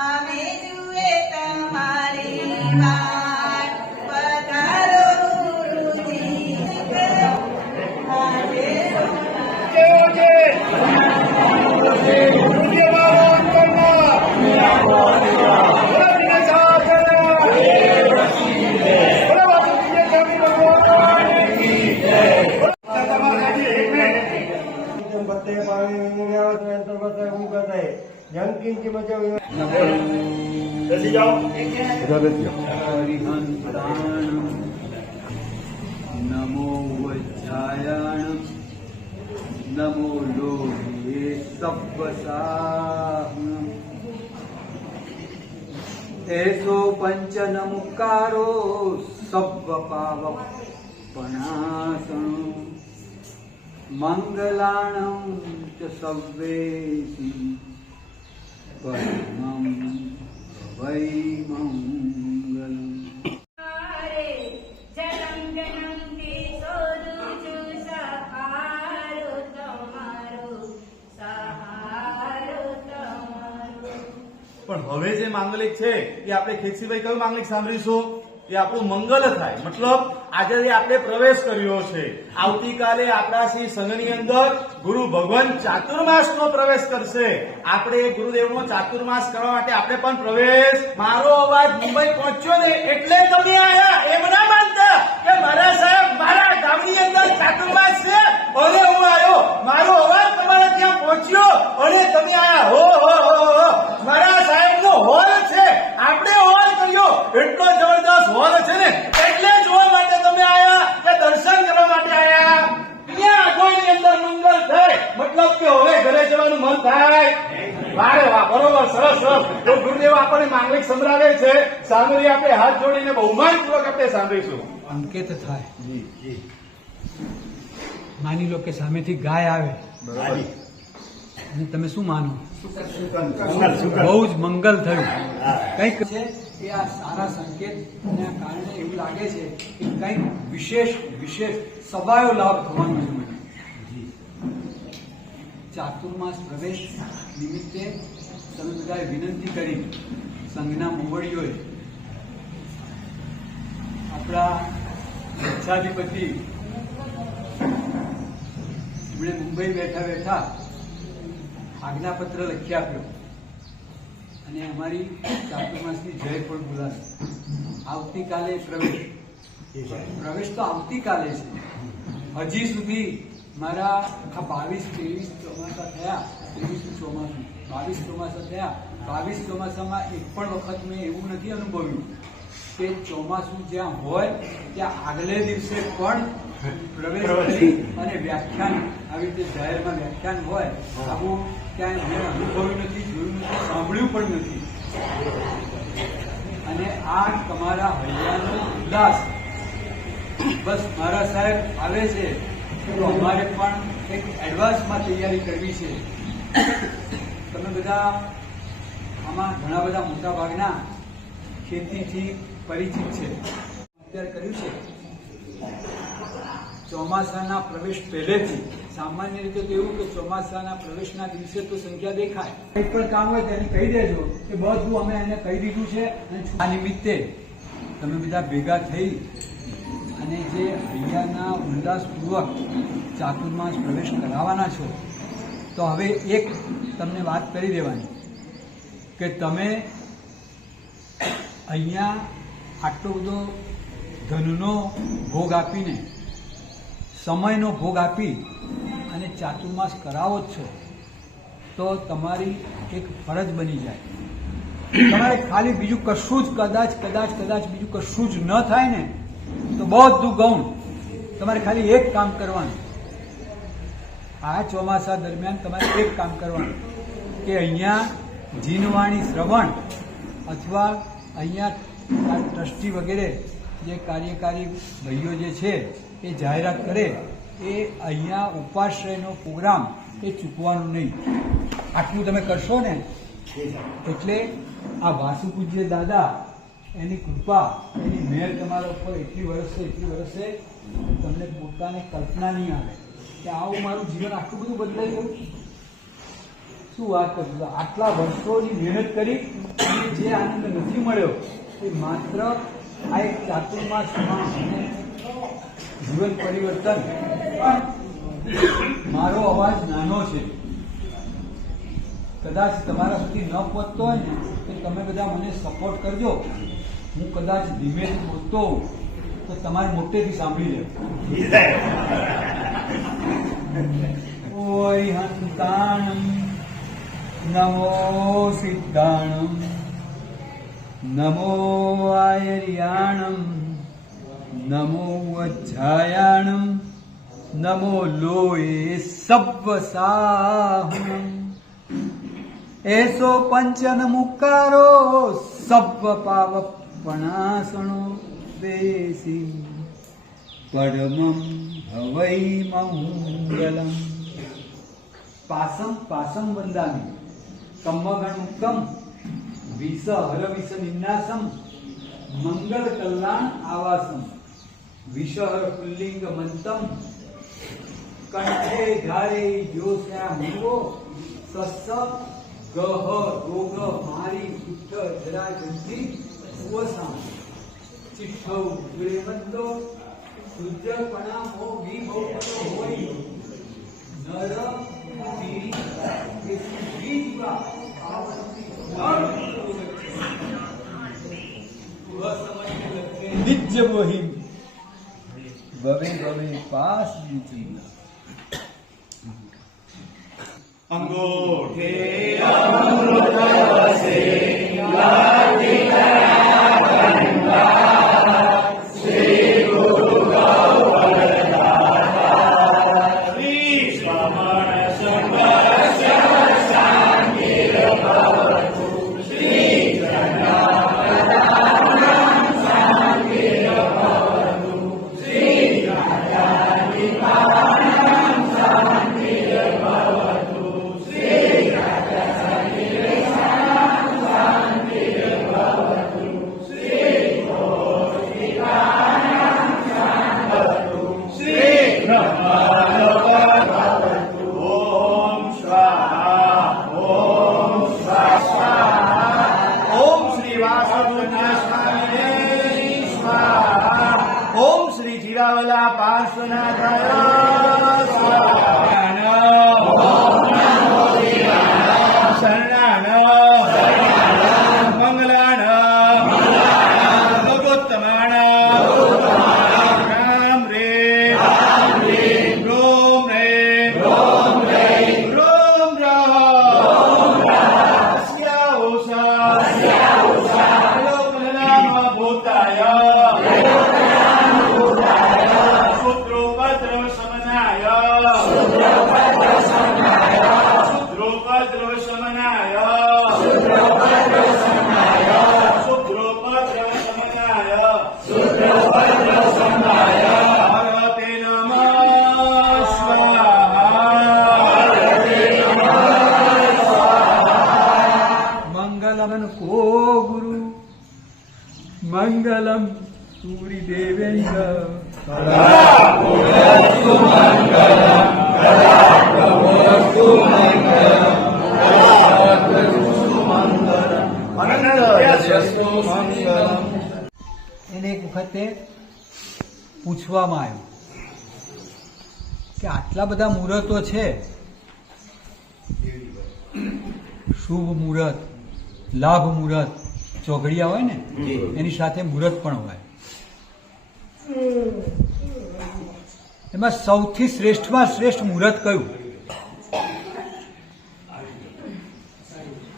અમે જુએ તમારી વાટ પધારો ગુરુજી આજે नमो वज्रायण नमो लोहे सब्बसाह ऐसो पंचन मुकारो सब्ब पावपनासं मंगलाणं च सव्वेसि परमं वै मंगलम् પણ હવે જે માંગલિક છે એ આપણે ખેતસીભાઈ કયું માંગલિક સાંભળીશું? એ આપણું મંગલ થાય. મતલબ આજે આપણે પ્રવેશ કર્યો છે. આવતીકાલે આપણા શ્રી સંઘની અંદર ગુરુ ભગવાન ચાતુર્માસ નો પ્રવેશ કરશે. આપણે ગુરુદેવનો ચાતુર્માસ કરવા માટે આપણે પણ પ્રવેશ. મારો અવાજ મુંબઈ પહોંચ્યો ને એટલે તમે આયા. એમ ના માનતા કે મારા સાહેબ મારા ગામની અંદર ચાતુર્માસ છે અને હું આવ્યો. મારો અવાજ તમારા ત્યાં પહોંચ્યો અને તમે આયા. હો હો હો મારા સાહેબ નો હોલ છે. આપણે હોલ કર્યો. એટલો જબરદસ્ત હોલ છે ને એટલે જોવા માટે તમે આયા કે દર્શન કરવા માટે આયા. ત્યાં આગળની અંદર મંગલ થાય મતલબ કે હવે ઘરે જવાનું મન થાય. વારે વાહ, બરોબર, સરસ સરસ. તો ગુરુદેવ આપણને માંગલિક સંભળાવે છે. સાંભળી આપણે હાથ જોડીને બહુમાનપૂર્વક આપણે સાંભળીશું. અંકેત થાય. માની લો કે સામેથી ગાય આવે અને તમે શું માનો? બહુ જ મંગલ થયું. કઈક છે એ આ સારા સંકેતને કારણે એવું લાગે છે કે કઈક વિશેષ સભાયો લાભ થવાનો છે મને. ચાતુર્માસ પ્રવેશ નિમિત્તે તમે બધાએ વિનંતી કરી સંઘના મોવડીઓએ આપણા લક્ષાધિપતિ એમણે મુંબઈ બેઠા બેઠા આજ્ઞાપત્ર લખી આપ્યો અને અમારી ચાતુર્માસની જય પણ બોલાશે. આવતીકાલે પ્રવેશ તો આવતીકાલે છે. હજી સુધી મારા આ 22-23 ચોમાસા થયા. 23 ચોમાસું 22 ચોમાસા થયા. 22 ચોમાસામાં એક પણ વખત મેં એવું નથી અનુભવ્યું કે ચોમાસું જ્યાં હોય ત્યાં આગલે દિવસે પણ પ્રવેશ કરી અને વ્યાખ્યાન આવી રીતે જાહેરમાં વ્યાખ્યાન હોય આવું ક્યાંય મેં અનુભવ્યું નથી, જોયું નથી, સાંભળ્યું પણ નથી. અને આ તમારા હૈયાનો ઉલ્લાસ. બસ મારા સાહેબ આવે છે તો અમારે પણ એક એડવાન્સમાં તૈયારી કરવી છે. તમે બધા આમાં ઘણા બધા મોટા ભાગના ખેતીથી પરિચિત છે. અત્યારે કર્યું છે ચોમાસાના પ્રવેશ પહેલેથી. સામાન્ય રીતે તો એવું કે ચોમાસાના પ્રવેશના દિવસે તો સંખ્યા દેખાય. કંઈ પણ કામ હોય તેને કહી દેજો કે બધું અમે એને કહી દીધું છે. અને આ નિમિત્તે તમે બધા ભેગા થઈ અને જે હૈયાના ઉલ્લાસપૂર્વક ચાતુર્માસ પ્રવેશ કરાવવાના છો તો હવે એક તમને વાત કરી દેવાની કે તમે અહીંયા આટલો બધો ધનનો ભોગ આપીને સમયનો ભોગ આપી અને ચાતુર્માસ કરાવો જ છો તો તમારી એક ફરજ બની જાય. તમારે ખાલી બીજું કશું જ કદાચ બીજું કશું જ ન થાય ને તો બધું ગૌણ. તમારે ખાલી એક કામ કરવાનું. આ ચોમાસા દરમિયાન તમારે એક કામ કરવાનું કે અહીંયા જીનવાણી શ્રવણ અથવા અહીંયા ટ્રસ્ટી વગેરે જે કાર્યકારી ભાઈઓ જે છે એ જાહેરાત કરે એ અહીંયા ઉપાશ્રયનો પ્રોગ્રામ એ ચૂકવાનું નહીં. આટલું તમે કરશો ને એટલે આ વાસુ પૂજ્ય દાદા એની કૃપા એની મહેર તમારા ઉપર એટલી વર્ષે તમને પોતાને કલ્પના નહીં આવે કે આવું મારું જીવન આટલું બધું બદલાઈ ગયું. શું વાત કરું? આટલા વર્ષોની મહેનત કરી જે આનંદ નથી મળ્યો એ માત્ર આ એક ચાતુર્માસમાં અને જીવન પરિવર્તન. મારો અવાજ નાનો છે, કદાચ તમારા સુધી ન પહોંચતો હોય ને તો તમે બધા મને સપોર્ટ કરજો. હું કદાચ ધીમેથી બોલતો હોઉં તો તમારે મોટેથી સાંભળી લેવું. ઓય હંતાણમ નમો સિદ્ધાણમ નમો આયર્યાણમ નમો વજ્જાયાણમ નમો લોય સવ્વસાહનમ એસો પંચન મુકારો સવ્વ પાવપણાસણો દેસી પરમમ હવૈ મંગલમ. પાસમ પાસમ વંદામી કમ્મગણુક્તમ વિષ હર વિષ નિન્નાસમ મંગલ કલ્યાણ આવાસમ વિષહર પુલ્લિંગ મંતમ કંઠે ધારે જોસ્યા મૂવો સસ્સ ગહ રોગ મારી ઉઠ્ઠ જરા જંતી સુવસામ ચિઠ્ઠો ગુરેમંતો સુજ્જપણા મો વિભવતો હોય નર તીરી કે સુજીવા આવતી નિત્ય મોહિમ ભવે ભવે પાસ નીચી અંગોઠે ઓમ શ્રી જીરાવલા પાર્શ્વનાથાય શરણાન મંગલાન ભગવત્તમાન રામ રે રોમ રે રોમ ભૂતાય મંગલમ કો ગુરુ મંગલમ સૂરી દેવેન્દ્ર એને એક વખતે પૂછવામાં આવ્યું કે આટલા બધા મુહૂર્તો છે, શુભ મુહૂર્ત, લાભ મુહૂર્ત, ચોઘડિયા હોય ને એની સાથે મુહૂર્ત પણ હોય, એમાં સૌથી શ્રેષ્ઠમાં શ્રેષ્ઠ મુહૂર્ત કયું?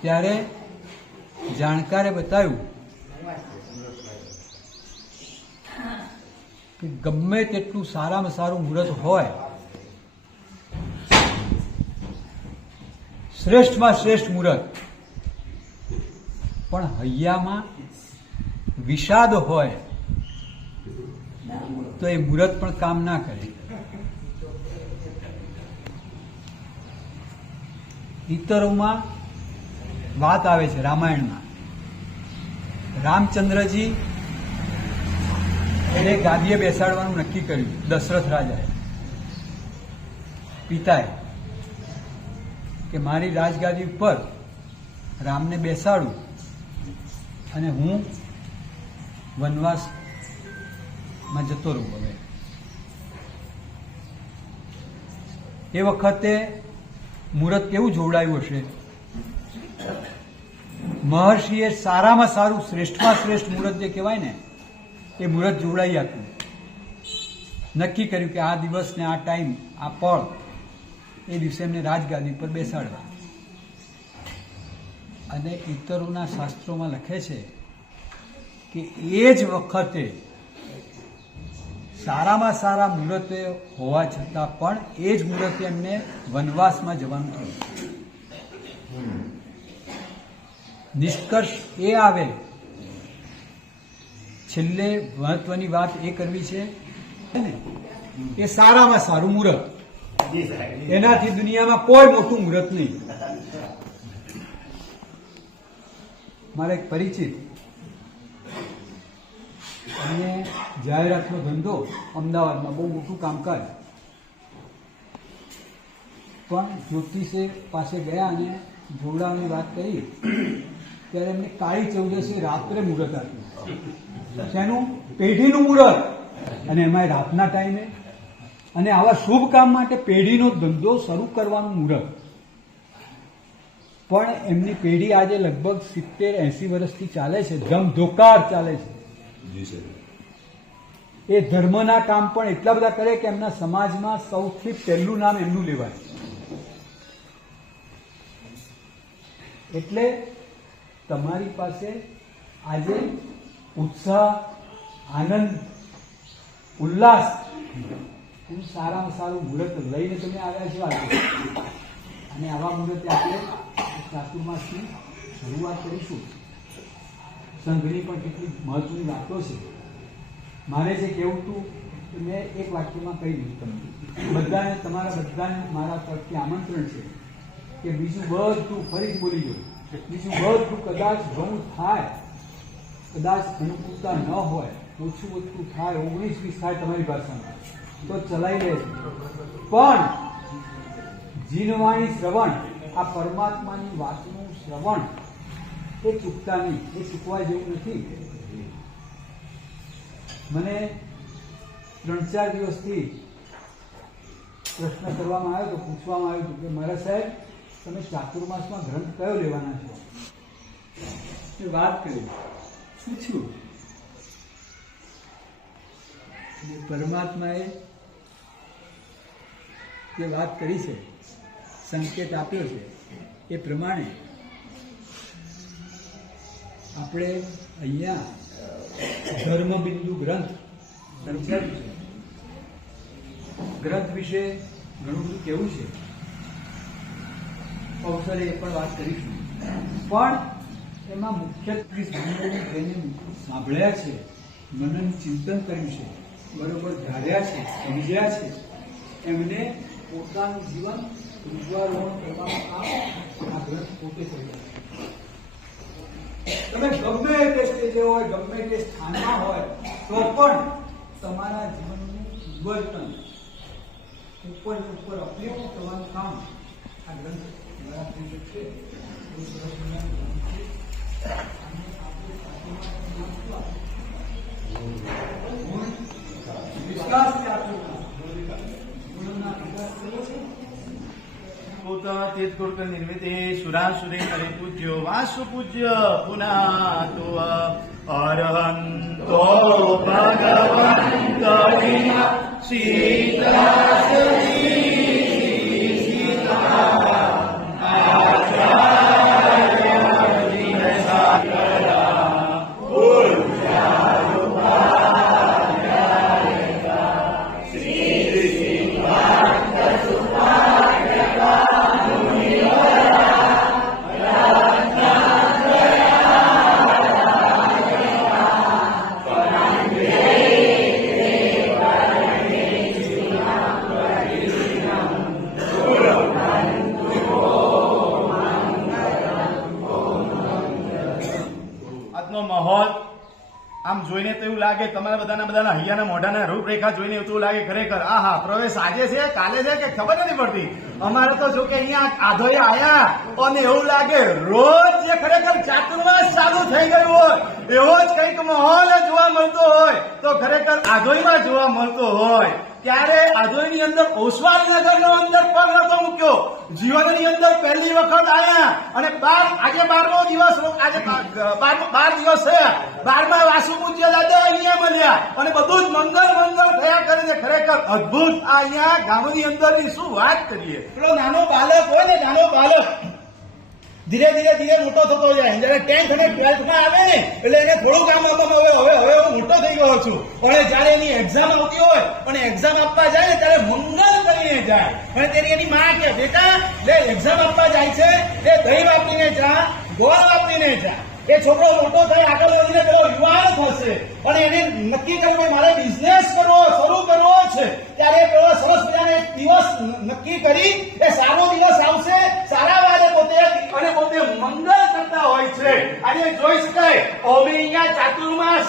ત્યારે જાણકારે બતાવ્યું કે ગમે તેટલું સારામાં સારું મુહૂર્ત હોય, શ્રેષ્ઠમાં શ્રેષ્ઠ મુહૂર્ત, પણ હૈયામાં વિષાદ હોય તો એ મુહૂર્ત પણ કામ ના કરે. ઇતરોમાં વાત આવે છે રામાયણમાં, રામચંદ્રજી એને ગાદીએ બેસાડવાનું નક્કી કર્યું દશરથ રાજાએ, પિતાએ, કે મારી રાજગાદી ઉપર રામને બેસાડું અને હું વનવાસમાં જતો રહું. હવે એ વખતે મુહૂર્ત કેવું જોડાયું હશે. મહર્ષિએ સારામાં સારું, શ્રેષ્ઠમાં શ્રેષ્ઠ મુહૂર્ત જે કહેવાય ને, એ મુહૂર્ત જોડાઈ આપ્યું. નક્કી કર્યું કે આ દિવસ ને આ ટાઈમ, આ પળ, એ દિવસે એમને રાજગાદી પર બેસાડવા. અને ઇતરોના શાસ્ત્રોમાં લખે છે કે એ જ વખતે સારામાં સારા મુહૂર્તે હોવા છતાં પણ એ જ મુહૂર્તે એમને વનવાસમાં જવાનું થયું. નિષ્કર્ષ એ આવે, છેલ્લે મહત્વની વાત એ કરવી છે ને, એ સારામાં સારું મુહૂર્ત, એનાથી દુનિયામાં કોઈ મોટું મુહૂર્ત નહીં. મારા એક પરિચિત, અને જાહેરાતનો ધંધો અમદાવાદમાં, બહુ મોટું કામકાજ, પણ જ્યોતિષે પાસે ગયા અને જોડાવાની વાત કરી ત્યારે એમને કાળી ચૌદસે રાત્રે મુહૂર્ત આપ્યું. શેનું? પેઢીનું મુહૂર્ત, અને એમાં રાતના ટાઈમે. અને આવા શુભ કામ માટે પેઢીનો ધંધો શરૂ કરવાનું મુહૂર્ત. પણ એમની પેઢી આજે લગભગ 70-80 વર્ષથી ચાલે છે, ધમધોકાર ચાલે છે. એ ધર્મના કામ પણ એટલા બધા કરે કે એમના સમાજમાં સૌથી પહેલું નામ એમનું લેવાય. એટલે તમારી પાસે આજે ઉત્સાહ, આનંદ, ઉલ્લાસ, એનું સારામાં સારું મુહૂર્ત લઈને તમે આવ્યા છો આજે. અને આવા મુહૂર્તે આપણે ચાતુર્માસની શરૂઆત કરીશું. સંઘની પણ કેટલી મહત્વની વાતો છે. મારે જે કહેવું હતું મેં એક વાક્યમાં કહી દીધું તમને બધાને. તમારા બધાને મારા તરફથી આમંત્રણ છે કે બીજું બધું ફરીથી બોલી ગયું. બીજું બધું કદાચ ઘણું થાય, કદાચ અનુકૂળતા ન હોય, ઓછું ઓછું થાય, 19-20 થાય તમારી ભાષામાં, તો ચલાવી લેજો. પણ જીનવાણી શ્રવણ, આ પરમાત્માની વાતનું શ્રવણ, એ ચૂકતા નહીં. એ ચૂકવા જેવું નથી. મને 3-4 દિવસથી પ્રશ્ન કરવામાં આવ્યો હતો, પૂછવામાં આવ્યું હતું કે મારા સાહેબ, તમે ચાતુર્માસમાં ગ્રંથ કયો લેવાના છો? એ વાત કરી, પૂછ્યું. પરમાત્માએ જે વાત કરી છે, સંકેત આપ્યો છે, એ પ્રમાણે આપણે અહીંયા ધર્મબિંદુ ગ્રંથ સમજાવ્યું છે. ગ્રંથ વિશે ઘણું બધું કેવું છે, અવસરે એ પણ વાત કરીશું. પણ એમાં મુખ્યત્વે જેને સાંભળ્યા છે, મનન ચિંતન કર્યું છે, બરોબર ધાર્યા છે, સમજ્યા છે, એમને પોતાનું જીવન ઉજ્જવળ કરવાનું કામ આ ગ્રંથ પોતે કર્યું. તમે ગમે તે સ્ટેજે હોય, ગમે તે સ્થાનમાં હોય, તો પણ તમારા જીવનનું પરિવર્તન ઉપર અપીલ કરવાનું કામ આ ગ્રંથ દ્વારા થઈ શકશે. તીર્થકુર્ક નિર્મિતે સુરાસુરે કરે પૂજ્યો વાસુ પૂજ્ય પુનાતો અરહંતો ભગવંત માહોલ આમ જોઈને તો એવું લાગે, તમારા બધાના હૈયાના મોઢાના રૂપરેખા જોઈને એવું લાગે ખરેખર આહા પ્રવેશ આજે છે, કાલે છે કે ખબર નથી પડતી. અમારે તો જો કે અહીંયા આધોએ આયા અને એવું લાગે રોજ જે ખરેખર ચાતુર્માસ ચાલુ થઈ ગયું હોય એવો જ કંઈક માહોલ જોવા મળતો હોય તો ખરેખર આધોઈમાં જોવા મળતો હોય. ત્યારે આધોઈની અંદર ઓસવારી નગરનો અંદર પગ નતો મૂક્યો. જીવનની અંદર પહેલી વખત આયા અને આજે 12મો દિવસ, આજે 12 દિવસ થયા. 12મા વાસુ પૂજ્ય દાદા અહીંયા મળ્યા અને બધું જ મંગળ થયા કરીને ખરેખર અદભુત આ અહીંયા ગામની અંદરની શું વાત કરીએ. પેલો નાનો બાળક હોય ને, નાનો બાળક ધીરે ધીરે મોટો થતો જાય. જયારે 10th અને 12th માં આવે ને એટલે એને થોડું કામ આપવામાં હવે હું મોટો થઈ ગયો છું. અને જયારે એની એક્ઝામ આવતી હોય અને એક્ઝામ આપવા જાય ને ત્યારે મંગલ કરીને જાય. અને તેની એની માં કે બેટા લે એક્ઝામ આપવા જાય છે, એ દહીં વાપરીને જા, ગોળ વાપરીને જા. એ છોકરો મોટો થાય આગળ વધીને પેલો યુવાન થશે અને એને નક્કી કર્યું મારે બિઝનેસ શરૂ કરવો છે. ત્યારે પેલો સરસ મજાને એક દિવસ નક્કી કરી એ સારો દિવસ આવશે, સારા વારે પોતે મંગળ કરતા હોય છે. આજે જોઈ શકાય અમે અહીંયા ચાતુર્માસ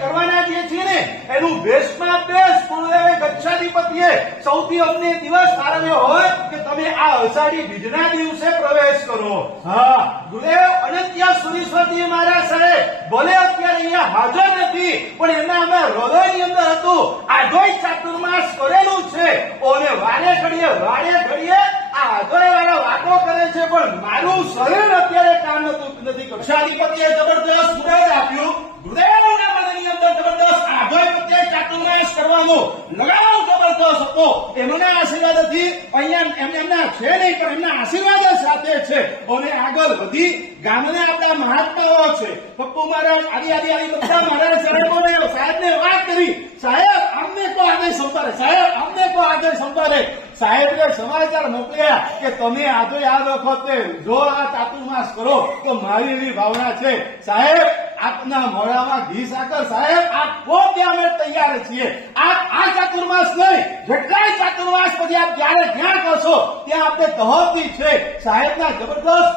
કરવાના જે છીએ ને એનું ભેષમાં બેસ ગુરુદેવે ગચ્છાધિપતિએ સૌથી અમને દિવસ તારવ્યો હોય કે તમે આ અષાઢી બીજના દિવસે પ્રવેશ કરો. હા, ગુરુદેવ અનંત્ય સુધીશ્વરજી મહારાજ સાહેબ ભલે અત્યારે અહીંયા હાજર નથી પણ એમના અમે હૃદયની અંદર હતું. આધોઈ ચાતુર્માસ કરેલું છે અને વાડે ઘડીએ આ આધોઈ વાળા વાતો કરે છે પણ મારું શરીર અત્યારે કામ નથી કરતું. ગચ્છાધિપતિએ જબરદસ્ત મુરત આપ્યું. ગુરુદેવના મનની અંદર જબરદસ્ત આધોઈ પ્રત્યે ચાતુર્માસ કરવાનો લગાવ જબરદસ્ત હતો. એમના આશીર્વાદથી અહીંયા એમના છે નહીં પણ એમના આશીર્વાદ સાથે છે અને આગળ વધી ગામને આપણા મહાત્માઓ છે. પપ્પુ મહારાજ આદિ બધા મહારાજ સાહેબને વાત કરી, સાહેબ અમને તો આગળ સંભાળે. સાહેબે સમાચાર મોકલ્યા કે તમે આજે આ વખતે જો આ ચાતુર્માસ કરો તો મારી એવી ભાવના છે સાહેબ આપના મોઢામાં ઘી સાકર સાહેબ આપ પોતે અમે તૈયાર છીએ. આપ આ ચાતુર્માસ નહીં જેટલાય ચાતુર્માસ પછી આપ જ્યારે જ્યાં કરશો ત્યાં આપણે તહોતી છે. સાહેબના જબરદસ્ત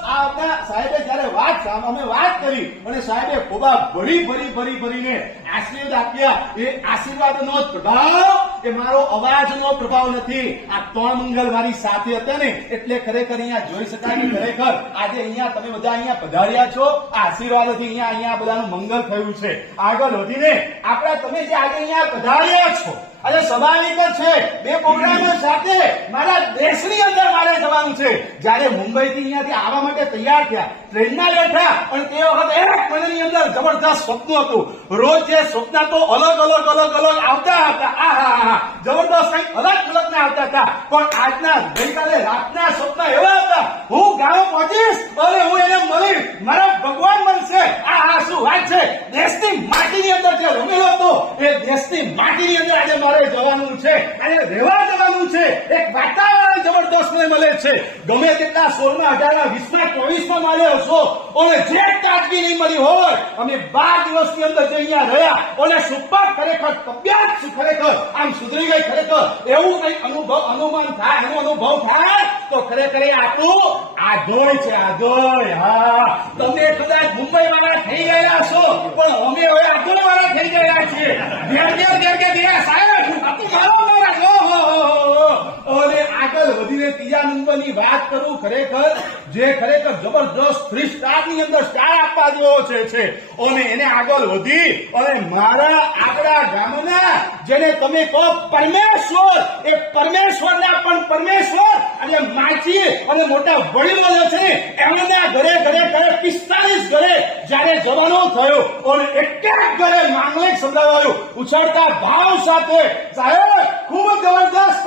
સાહેબે જયારે અમે વાત કરી અને સાહેબે ખોબા ભરીને આશીર્વાદ આપ્યા. એ આશીર્વાદનો પ્રભાવ એ મારો અવાજનો પ્રભાવ નથી. આ 3 મંગળ મારી સાથે હતા ને એટલે ખરેખર અહીંયા જોઈ શકાય કે ખરેખર આજે અહીંયા તમે બધા અહીંયા પધાર્યા છો. આ આશીર્વાદથી અહીંયા બધાનું મંગળ થયું છે. આગળ વધીને આપણા તમે જે આજે અહીંયા પધાર્યા છો અને સ્વાભાવિક છે 2 પ્રોગ્રામો સાથે મારા દેશની અંદર મારે જવાનું છે. જયારે મુંબઈ થી અહીંયાથી આવવા માટે તૈયાર થયા, ટ્રેનમાં બેઠા અને તે વખત એક મનની અંદર જબરદસ્ત સ્વપ્ન હતું. રોજ જે સ્વપ્ન તો અલગ આવતા હતા. આહા જબરદસ્ત કંઈક અલગ ના આવતા હતા. પણ આજના ગઈકાલે રાતના સ્વપ્ન એવા હતા હું ગામ પહોંચીશ અને હું એને મળીશ, મારા ભગવાન મળશે. આ શું વાત છે. દેશની માટીની અંદર જે રમેલો હતો એ દેશની માટીની અંદર આજે મારે જવાનું છે, અને રહેવા જવાનું છે. એક વાતાવરણ જબરદસ્ત મળે છે. ગમે તેટલા 16માં 18માં 20માં 24માં મળ્યો હશો અને જે તાજગી નહીં મળી હોય અમે 12 દિવસની અંદર જે અહીંયા રહ્યા અને સુપર ખરેખર તબિયત ખરેખર આમ સુધરી ગઈ. ખરેખર એવું કઈ અનુભવ થાય તો ખરેખર એ આપણું આધોઈ છે. આધોઈ. હા, તમે કદાચ મુંબઈ વાળા થઈ ગયા છો પણ અમે હવે આધોઈ વાળા થઈ ગયા છીએ. ઘેર સાહેબ અને આગળ વધીને 3જા નંબરની વાત કરું. ખરેખર જબરદસ્ત 3 સ્ટારની અંદર સ્ટાર આપવા જેવો છે અને એને આગળ વધી અને આપણા ગામના જેને તમે કહો પરમેશ્વર, એ પરમેશ્વરના પણ પરમેશ્વર અને માછી અને મોટા વડીલો જે છે એમના ઘરે 45 ઘરે જયારે જવાનો થયો અને એક ઘરે માંગલિક સંભળાવાયું ઉછળતા ભાવ સાથે સાહેબ ખૂબ જબરદસ્ત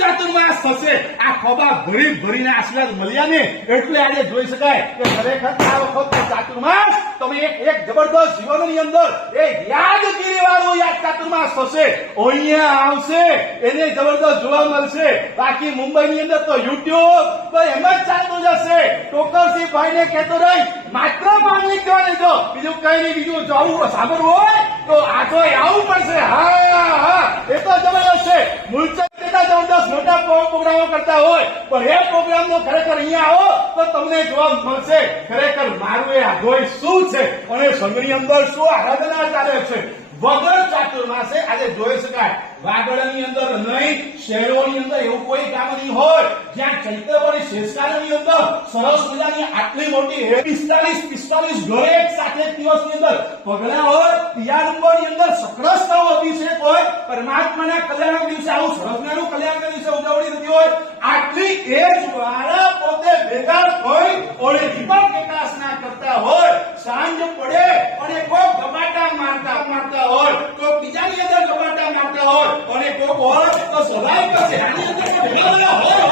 ચાતુર્માસ થશે. આ ખોબા ભરીને આશીર્વાદ મળ્યા ને એટલે આજે જોઈ શકાય કે ખરેખર આ વખત ચાતુર્માસ તમે એક જબરદસ્ત જીવનની અંદર એ યાદગીરી વાળો ચાતુર્માસ થશે. અહીંયા આવશે એને જબરદસ્ત જોવા મળશે. બાકી મુંબઈની અંદર તો યુટ્યુબ એમ જ ચાલતું જશે. ટોકરસિંહ ભાઈને કહેતો રહી માત્ર માંગણી જવાની જો બીજું કઈ નહીં, બીજું જવું સાંભળવું હોય તો આ તો આવવું પડશે. હા એ તો જબરદસ્ત છે. મૂળચંદ જબરદસ્ત મોટા પ્રોગ્રામો કરતા હોય પણ એ પ્રોગ્રામનો ખરેખર અહીંયા આવો તો તમને જોવા મળશે ખરેખર મારું એ આધોઈ શું છે અને સંઘની અંદર શું આરાધના ચાલે છે. વગર ચાતુર્માસે આજે જોઈ શકાય વાગડની અંદર નહીં, શહેરોની અંદર એવું કોઈ ગામ નહીં હોય જ્યાં ચૈત્રવળી શેષકાળની અંદર સરસ મજાની આટલી મોટી 45 ઘરે એક સાથે એક દિવસની અંદર પગલા હોય, ત્રીજા નંબરની અંદર સક્રસ્તવ અભિષેક હોય, પરમાત્માના કલ્યાણના દિવસે આવું સરસનાનું કલ્યાણના દિવસે ઉજવણી થતી હોય, આટલી એજ વાળા પોતે ભેગા થઈ ઓળે દીપક વિકાસના કરતા હોય, સાંજ પડે અને કોઈ ગબાટા મારતા હોય, કોઈ બીજાની અંદર ગબાટા મારતા હોય અને કોઈ હોય તો સ્વાભાવિક છે આની અંદર ભેગા હોય.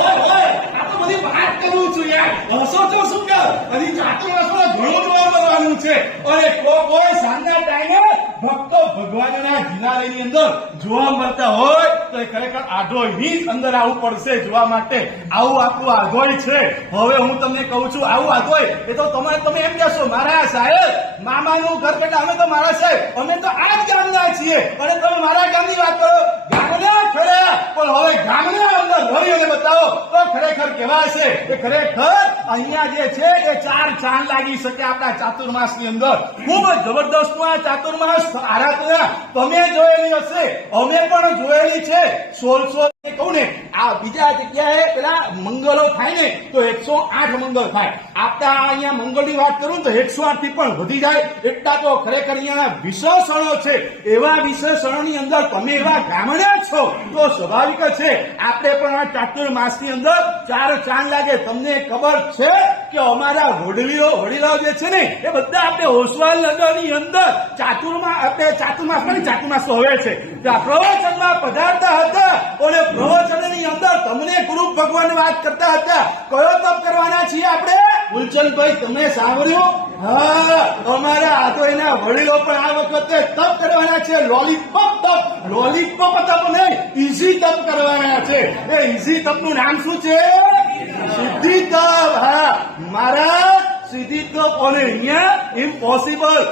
આ તો બધી વાત કરું છું યાર, હસો તો શું કે હજી ચાતુર્માસમાં ઘણું જોવા મળવાનું છે. અને કોઈ સાંજના ટાઈમે ભક્તો ભગવાનના જિનાલયની અંદર જોવા મળતા હોય તો એ ખરેખર આધોઈની જ અંદર આવવું પડશે જોવા માટે. આવું આપણું આધોઈ છે. હવે હું તમને કહું છું, આવું આધોઈ એ તો તમે એમ કહેશો મારા સાહેબ મામાનું ઘર બેટા, અમે તો મારા સાહેબ અમે તો આ જ ગામના છીએ અને તમે મારા ગામની વાત કરો. ગામના ખરા, પણ હવે ગામના અંદર રહી અને બતાવો તો ખરેખર કેવા છે. એ ખરેખર અહીંયા જે છે એ 4 ચાંદ લાગી શકે આપણા ચાતુર્માસની અંદર. ખૂબ જ જબરદસ્ત આ ચાતુર્માસ આરાધના તમે જોયેલી હશે, અમે પણ જોયેલી છે. 1600 કહું ને આ બીજા જગ્યાએ પેલા મંગળો થાય ને તો 108 મંગળ થાય. આપણા અહીંયા મંગળની વાત કરું તો 108 થી પણ વધી જાય. એટલા તો ખરેખર અહીંયા વિશેષણો છે. એવા વિશેષણોની અંદર તમે એવા ગામડા છો તો સ્વાભાવિક છે આપણે પણ આ ચાતુર્માસની અંદર 4 ચાંદ લાગે. તમને ખબર છે કે અમારા વડીલો જે છે ને એ બધા આપણે ઓસવાલ નગરની અંદર ચાતુર્માસ તો હવે છે પ્રવચનમાં પધારતા હતા અને પ્રવચનની અંદર તમને ગુરુ ભગવાન વાત કરતા હતા. કયો તપ કરવાના છીએ આપણે? ગુલચંદભાઈ તમે સાંભળ્યું? હા, અમારા આદોઈના વડીલો પણ આ વખતે તપ કરવાના છે. લોલીપોપ તપ નહીં, ઈઝી તપ કરવાના છે. એ ઈઝી તપ નું નામ શું છે? સિદ્ધિ તપ. હા મહારાજ, સિદ્ધિ તપ. અને અહીંયા ઇમ્પોસિબલ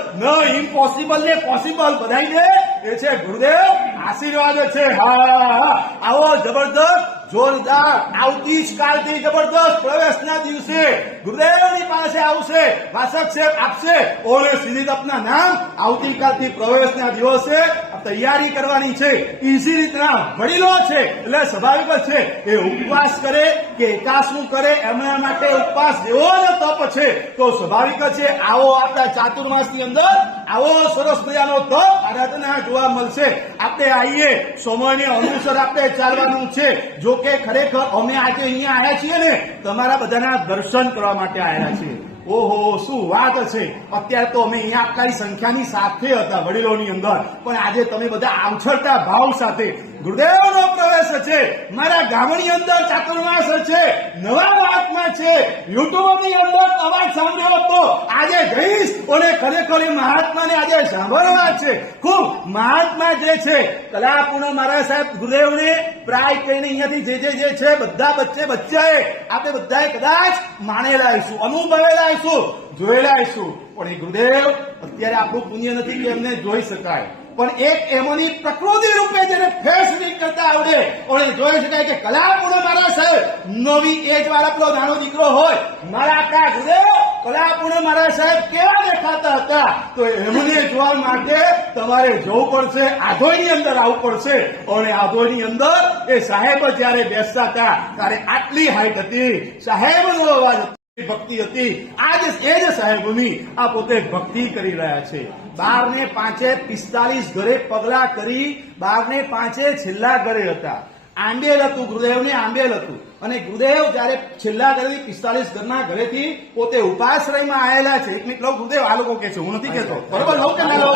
ને પોસિબલ બધાઈ દે એ છે ગુરુદેવ આશીર્વાદ છે. હા, આવો જબરદસ્ત જોરદાર આવતીકાલથી જબરદસ્ત પ્રવેશના દિવસે ગુરુદેવની પાસે આવશે, વાસક છે આપશે ઓર સિદ્ધિ તપના નામ. આવતીકાલથી પ્રવેશના દિવસે તૈયારી કરવાની છે. ઈઝી રીતના વડીલો છે એટલે સ્વાભાવિક છે એ ઉપવાસ કરે કે એકાસનું કરે, એમના માટે ઉપવાસ જેવો જ તપ છે તો સ્વાભાવિક છે આવો આપણા ચાતુર્માસની અંદર આવો સરસ મજાનો તપ આરાધના જોવા મળશે. આપણે આવીએ સમયને અનુસાર આપણે ચાલવાનું છે. જો કે ખરેખર અમે આજે અહીંયા આવ્યા છીએ ને તમારા બધાના દર્શન કરવા માટે આવ્યા છીએ. ઓહો શું વાત છે. અત્યારે તો અમે અહીંયા આટલી સંખ્યાની સાથે હતા વડીલોની અંદર, પણ આજે તમે બધા આવછળતા ભાવ સાથે ગુરુદેવનો પ્રવેશ છે. મારા ગામની અંદર ચાતુર્માસ છે, નવા વાતમાં છે, યુટ્યુબની અંદર અવાજ સાંભળ્યો તો આજે જઈશ અને ખરેખર એ મહાત્માને આજે સાંભળવા છે. ખૂબ મહાત્મા જે છે કલાપૂર્ણ મારા સાહેબ ગુરુદેવને પ્રાય કહીને અહીંયાથી જે છે બધા બચ્ચાએ આપણે બધાએ કદાચ માણેલા આવીશું, અનુભવેલા આવીશું, જોયેલા આવીશું. પણ એ ગુરુદેવ અત્યારે આપણું પુણ્ય નથી કે એમને જોઈ શકાય, પણ એક એમની પ્રકૃતિ રૂપે જેને ફેસ રીડ કરતા આવડે અને જોઈ શકાય કે કલાપૂર્ણ મારા સાહેબ નવી એજ વાળા પેલો નાનો દીકરો હોય મારા આપણા ગુરુદેવ કલાપૂર્ણ મારા સાહેબ કેવા દેખાતા હતા તો એમને જોવા માટે તમારે જવું પડશે, આધોઈની અંદર આવવું પડશે. અને આધોઈની અંદર એ સાહેબ જયારે બેસતા હતા ત્યારે આટલી હાઈટ હતી, સાહેબનો અવાજ ભક્તિ હતી. આજે એ જ સાહેબની આ પોતે ભક્તિ કરી રહ્યા છે. 12:05:45 ઘરે પગલા કરી 12:05 છેલ્લા ઘરે હતા. આંબેલ હતું ગુરુદેવને, આંબેલ હતું. અને ગુરુદેવ જયારે છેલ્લા ઘરે 45 ઘરના ઘરેથી પોતે ઉપાશ્રયમાં આવેલા છે. એક મિનિટ લો ગુરુદેવ, આ લોકો કે છે, હું નથી કેતો, બરોબર? લો કે ના લો?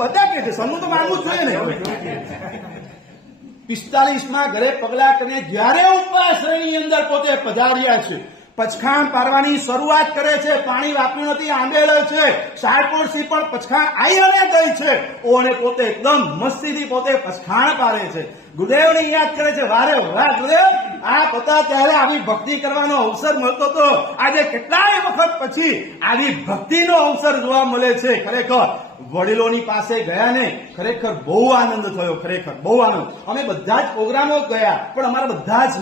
બધા કે છે, સન્નું તો માનવું જ જોઈએ ને. 45માં ઘરે પગલા કરીને જયારે ઉપાશ્રયની અંદર પોતે પધાર્યા છે, પચખાણ પારવાની શરૂઆત કરે છે. પાણી વાપર્યું નથી, આંબેલ છે. સાયપોરથી પણ પચખાણ આવી અને ગઈ છે અને પોતે એકદમ મસ્તીથી પોતે પચખાણ પારે છે. ગુરુદેવને યાદ કરે છે. વારે વાહ ગુરુદેવ, આ પતા ત્યારે આવી ભક્તિ કરવાનો અવસર મળતો હતો. આજે કેટલાય વખત પછી આવી ભક્તિનો અવસર જોવા મળે છે. ખરેખર વડીલોની પાસે ગયા ને ખરેખર બહુ આનંદ થયો, ખરેખર બહુ આનંદ. અમે બધા જ પ્રોગ્રામો ગયા પણ અમારા બધા જ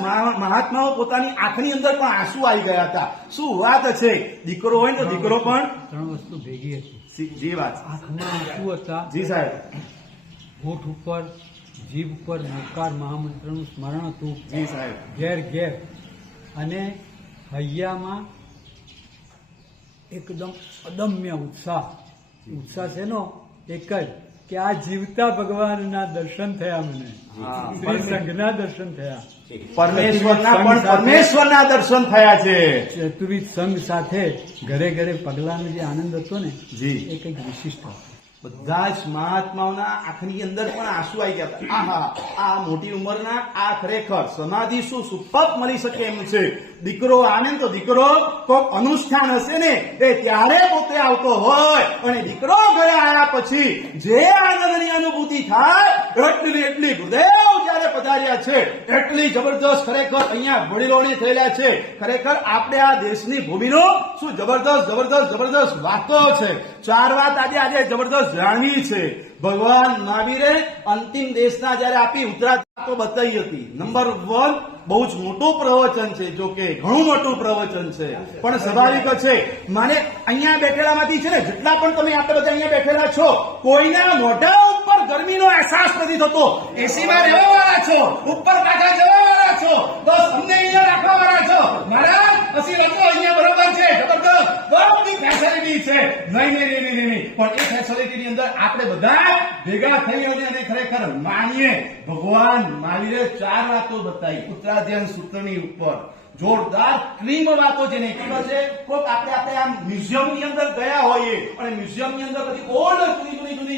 મહાત્માઓ પોતાની આંખની અંદર પણ આંસુ આવી ગયા હતા. શું વાત છે. દીકરો હોય ને તો દીકરો પણ 3 વસ્તુ ભેગી હતી. જી વાત. આંખમાં આંસુ હતા. જી સાહેબ. હોઠ ઉપર જીભ ઉપર નકાર મહામંત્રનું સ્મરણ હતું. જી સાહેબ. ઘેર ઘેર અને હૈયામાં એકદમ અદમ્ય ઉત્સાહ શેનો? એક જ કે આ જીવતા ભગવાનના દર્શન થયા મને, શ્રી સંઘના દર્શન થયા, પરમેશ્વરના દર્શન થયા છે. ચતુર્વિધ સંઘ સાથે ઘરે ઘરે પગલાનો જે આનંદ હતો ને જી એ કંઈક વિશિષ્ટ હતો. બધા જ મહાત્માઓના આંખની અંદર પણ આંસુ આવી ગયા હતા. આહા, આ મોટી ઉંમરના આ ખરેખર સમાધિ શું સુપક મળી શકે એમ છે. દીકરો આનંદ તો દીકરો કોઈક અનુષ્ઠાન હશે ને એ ત્યારે પોતે આવતો હોય, અને દીકરો ઘરે આવ્યા પછી જે આનંદની અનુભૂતિ થાય એટલી ગુરુદેવ જયારે પધાર્યા છે એટલી જબરદસ્ત ખરેખર અહીંયા વડીલોને થયેલા છે. ખરેખર આપણે આ દેશની ભૂમિનો શું જબરદસ્ત વાતો છે. 4 વાત આજે જબરદસ્ત જાણવી છે. ભગવાન મહાવીરે અંતિમ દેશના જયારે આપી ઉત્તરાતો બતાવી હતી. નંબર 1 બહુ જ મોટું પ્રવચન છે, જો કે ઘણું મોટું પ્રવચન છે, પણ સ્વાભાવિક છે. માને અહીંયા બેઠેલામાંથી છે ને જેટલા પણ તમે આપણે બધા અહીંયા બેઠેલા છો, કોઈના મોઢા ઉપર ગરમીનો અહેસાસ નથી થતો. એસીમાં રહેવા વાળા છો, ઉપર કાંઠા જવા વાળા છો, બસ અમને અહીંયા રાખવા વાળા છો. મહારાજ પછી લોકો અહીંયા બરોબર છે, જબરદસ્ત બધી ફેસિલિટી છે. નહીં, પણ એ ફેસિલિટીની અંદર આપણે બધા ભેગા થઈ અને ખરેખર માનીએ. ભગવાન મહાવીરે 4 વાતો બતાવી ઉત્તરાધ્યાન સૂત્રની ઉપર. જોરદાર ક્રીમ વાતો જેને કીધો છે. કોઈક આપણે આમ મ્યુઝિયમની અંદર ગયા હોઈએ અને મ્યુઝિયમની અંદર બધી ઓલ્ડ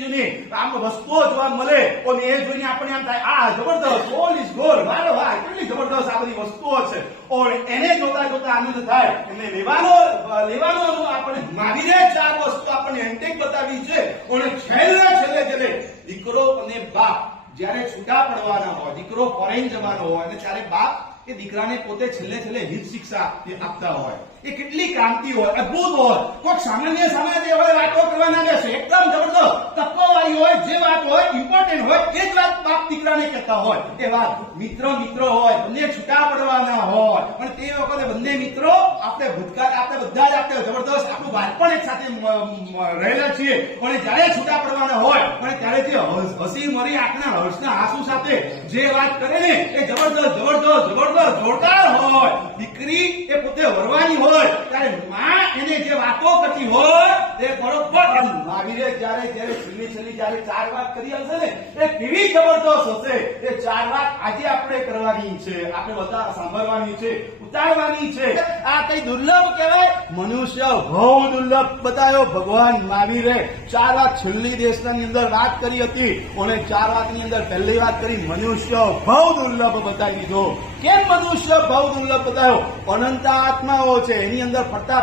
જૂની આમ વસ્તુઓ જોવા મળે, અને એ જોઈને આપણને આમ થાય આ જબરદસ્ત, ઓલ્ડ ઇઝ ગોલ્ડ, વાહ કેટલી જબરદસ્ત આ બધી વસ્તુઓ છે. એને જોતા આનંદ થાય, એને લેવાનો આપણે મહાવીરે 4 વસ્તુ આપણને એન્ટેક બતાવી છે. અને છેલ્લે દીકરો અને બાપ જયારે છૂટા પડવાના હોય, દીકરો ફોરેન જવાનો હોય અને ત્યારે બાપ એ દીકરાને પોતે છેલ્લે હિત શિક્ષા આપતા હોય. એ કેટલી ક્રાંતિ હોય, અદભુત હોય. કોઈક સામાન્ય વાતો કરવા ના બેસે, એકદમ જબરદસ્ત તત્વવાળી હોય, જે વાત હોય ઇમ્પોર્ટન્ટ હોય એ જ વાત બાપ દીકરાને કહેતા હોય. એ વાત મિત્ર હોય, બંને છૂટા પડવાના હોય, પણ તે વખતે બંને મિત્રો આપણે ભૂતકાળ આપણે બધા જ આપણે જબરદસ્ત આપણું બાળપણ એક સાથે રહેલા છીએ, અને જયારે છૂટા પડવાના હોય અને ત્યારે જે હસી મરી આંખના હર્ષના આંસુ સાથે જે વાત કરે ને એ જબરદસ્ત જોરદાર હોય. દીકરી એ પોતે વરવાની હોય ત્યારે માં એને જે વાતો કરતી હોય તે બરોબર મહાવીરે જયારે છેલ્લી જયારે 4 વાત કરી હશે ને એ કેવી જબરદસ્ત હશે. એ 4 વાત આજે આપણે કરવાની છે, આપણે બધા સાંભળવાની છે, ઉતારવાની છે. આ કઈ દુર્લભ કહેવાય? મનુષ્ય બહુ દુર્લભ બતાવ્યો ભગવાન મહાવીરે. 4 વાત છેલ્લી દેશની અંદર વાત કરી હતી, અને 4 વાતની અંદર પહેલી વાત કરી મનુષ્ય બહુ દુર્લભ બતાવી દીધો. કેમ મનુષ્ય બહુ દુર્લભ બતાવ્યો? અનંત આત્માઓ છે, એની અંદર ફરતા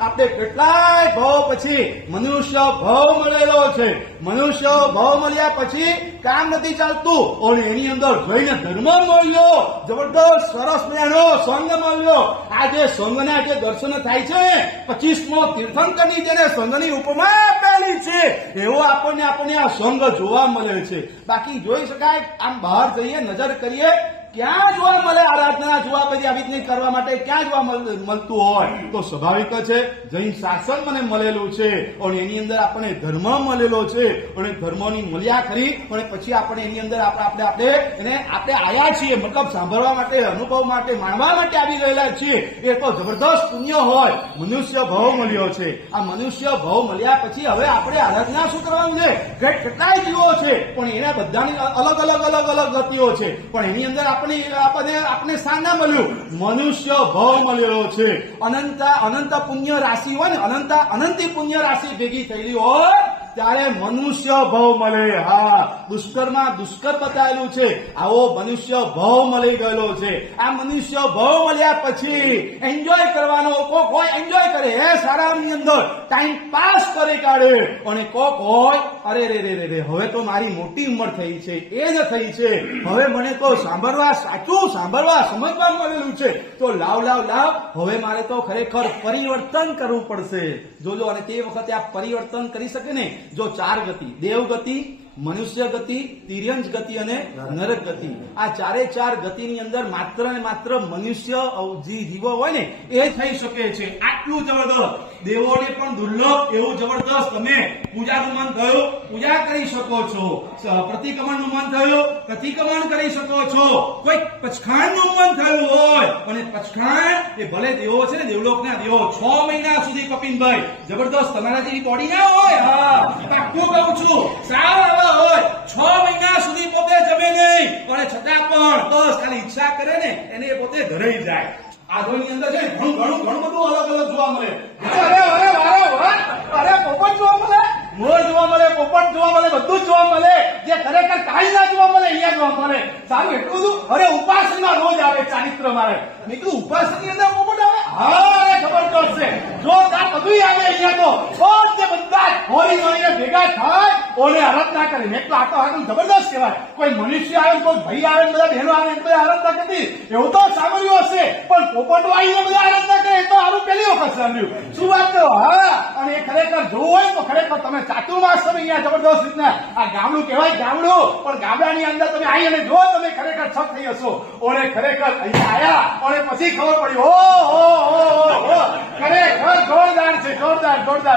આપણે કેટલાય ભાવ પછી મનુષ્ય ભાવ મળેલો છે. મનુષ્ય ભાવ મળ્યા પછી કામ નથી ચાલતું, અને એની અંદર જઈને ધર્મ મળ્યો, જબરદસ્ત સરસ મજાનો સંઘ મળ્યો. આ જે સંઘના જે દર્શન થાય છે 25મો તીર્થંકરની જેને સંઘની ઉપમા આપેલી છે એવો આપણને આ સંઘ જોવા મળે છે. બાકી જોઈ શકાય આમ બહાર જઈએ નજર કરીએ ક્યાં જોવા મળે? આરાધના જોવા બધી આવી રીતની કરવા માટે ક્યાં જોવા મળતું હોય? તો સ્વાભાવિક છે જૈન શાસન મને મળેલું છે, અને એની અંદર આપણે ધર્મ મળેલો છે, અને ધર્મની મળ્યા ખરી, અને પછી આપણે એની અંદર આપણે આયા છીએ, મતલબ સાંભળવા માટે, અનુભવ માટે, માણવા માટે આવી રહેલા છીએ. એ તો જબરદસ્ત પુણ્ય હોય. મનુષ્ય ભાવ મળ્યો છે. આ મનુષ્ય ભાવ મળ્યા પછી હવે આપણે આરાધના શું કરવાનું છે? કેટલાય જીવો છે, પણ એના બધાની અલગ ગતિઓ છે, પણ એની અંદર આપણે સ્થાન ના મળ્યું. મનુષ્ય ભાવ મળેલો છે. અનંત પુણ્ય રાશિ હોય ને, અનંતી પુણ્ય રાશિ ભેગી થયેલી હોય ત્યારે મનુષ્ય ભાવ મળે. હા, દુષ્કર બતાવેલું છે. આવો મનુષ્ય ભાવ મળી ગયેલો છે. આ મનુષ્ય ભાવ મળ્યા પછી એન્જોય કરવાનો, કોક હોય એન્જોય કરે, હે સારાની અંદર ટાઈમ પાસ કરી કાઢે, અને કોક હોય અરે રે હવે તો મારી મોટી ઉંમર થઈ છે, એજ થઈ છે, હવે મને તો સાચું સાંભળવા સમજવા મળેલું છે, તો લાવ હવે મારે તો ખરેખર પરિવર્તન કરવું પડશે. જોજો, અને તે વખતે આ પરિવર્તન કરી શકે ને જો 4 ગતિ, દેવ ગતિ, મનુષ્ય ગતિ, તિર્યંજ ગતિ અને નરક ગતિ. આ ચારે ચાર ગતિની અંદર માત્ર ને માત્ર મનુષ્ય જીવો હોય ને એ થઈ શકે છે. આટલું જબરદસ્ત, દેવોને પણ દુર્લભ એવું જબરદસ્ત. તમે પૂજાનું મન થયું, પૂજા કરી શકો છો. પ્રતિક્રમણનું મન થયું, પ્રતિક્રમણ કરી શકો છો. કોઈ પચખાણનું મન થયું હોય, અને પચખાણ એ ભલે દેવો છે ને, દેવલોકના દેવો 6 મહિના સુધી કપિનભાઈ જબરદસ્ત તમારા જેવી બોડી ના હોય. હા, પાક્કું કહું છું, સાવ આવા હોય 6 મહિના સુધી પોતે જમે નહીં, અને છતાં પણ બસ ખાલી ઈચ્છા કરે ને એને એ પોતે ધરાઈ જાય. આધોની અંદર છે ઘણું બધું અલગ અલગ જોવા મળે. અરે પોપટ જોવા મળે, મોર જોવા મળે, પોપટ જોવા મળે, બધું જ જોવા મળે. જે ખરેખર કાંઈ ના જોવા મળે અહીંયા જોવા મળે. સારું એટલું બધું. અરે ઉપાસના રોજ આવે ચારિત્ર મારે. મેં કીધું ઉપાસની અંદર પોપટ આવે? હા, અરે જબરદસ્ત છે, જોરદાર બધું આવે અહીંયા તો. બધા હોરી હોઈને ભેગા થાય ઓને આરાધના કરે. મેં તો આ તો આગળ જબરદસ્ત કહેવાય. કોઈ મનુષ્ય આવે, કોઈ ભાઈ આવે, બધા બહેનો આવે, બધા આરાધના કરતી એવું તો સાંભળ્યું હશે, પણ પોપટો આવીને બધા આરાધના કરે એ તો આનું પહેલી વખત સાંભળ્યું. શું વાત કરો? હા, અને એ ખરેખર જોવું હોય તો ખરેખર તમે ચાતુર્માસ તમે અહીંયા જબરદસ્ત રીતના આ ગામડું કહેવાય ગામડું, પણ ગામડાની અંદર તમે આવી અને જો તમે ખરેખર છક થઈ હશો. ઓને ખરેખર અહીંયા આયા અને પછી ખબર પડી હો ખરેખર જોરદાર છે,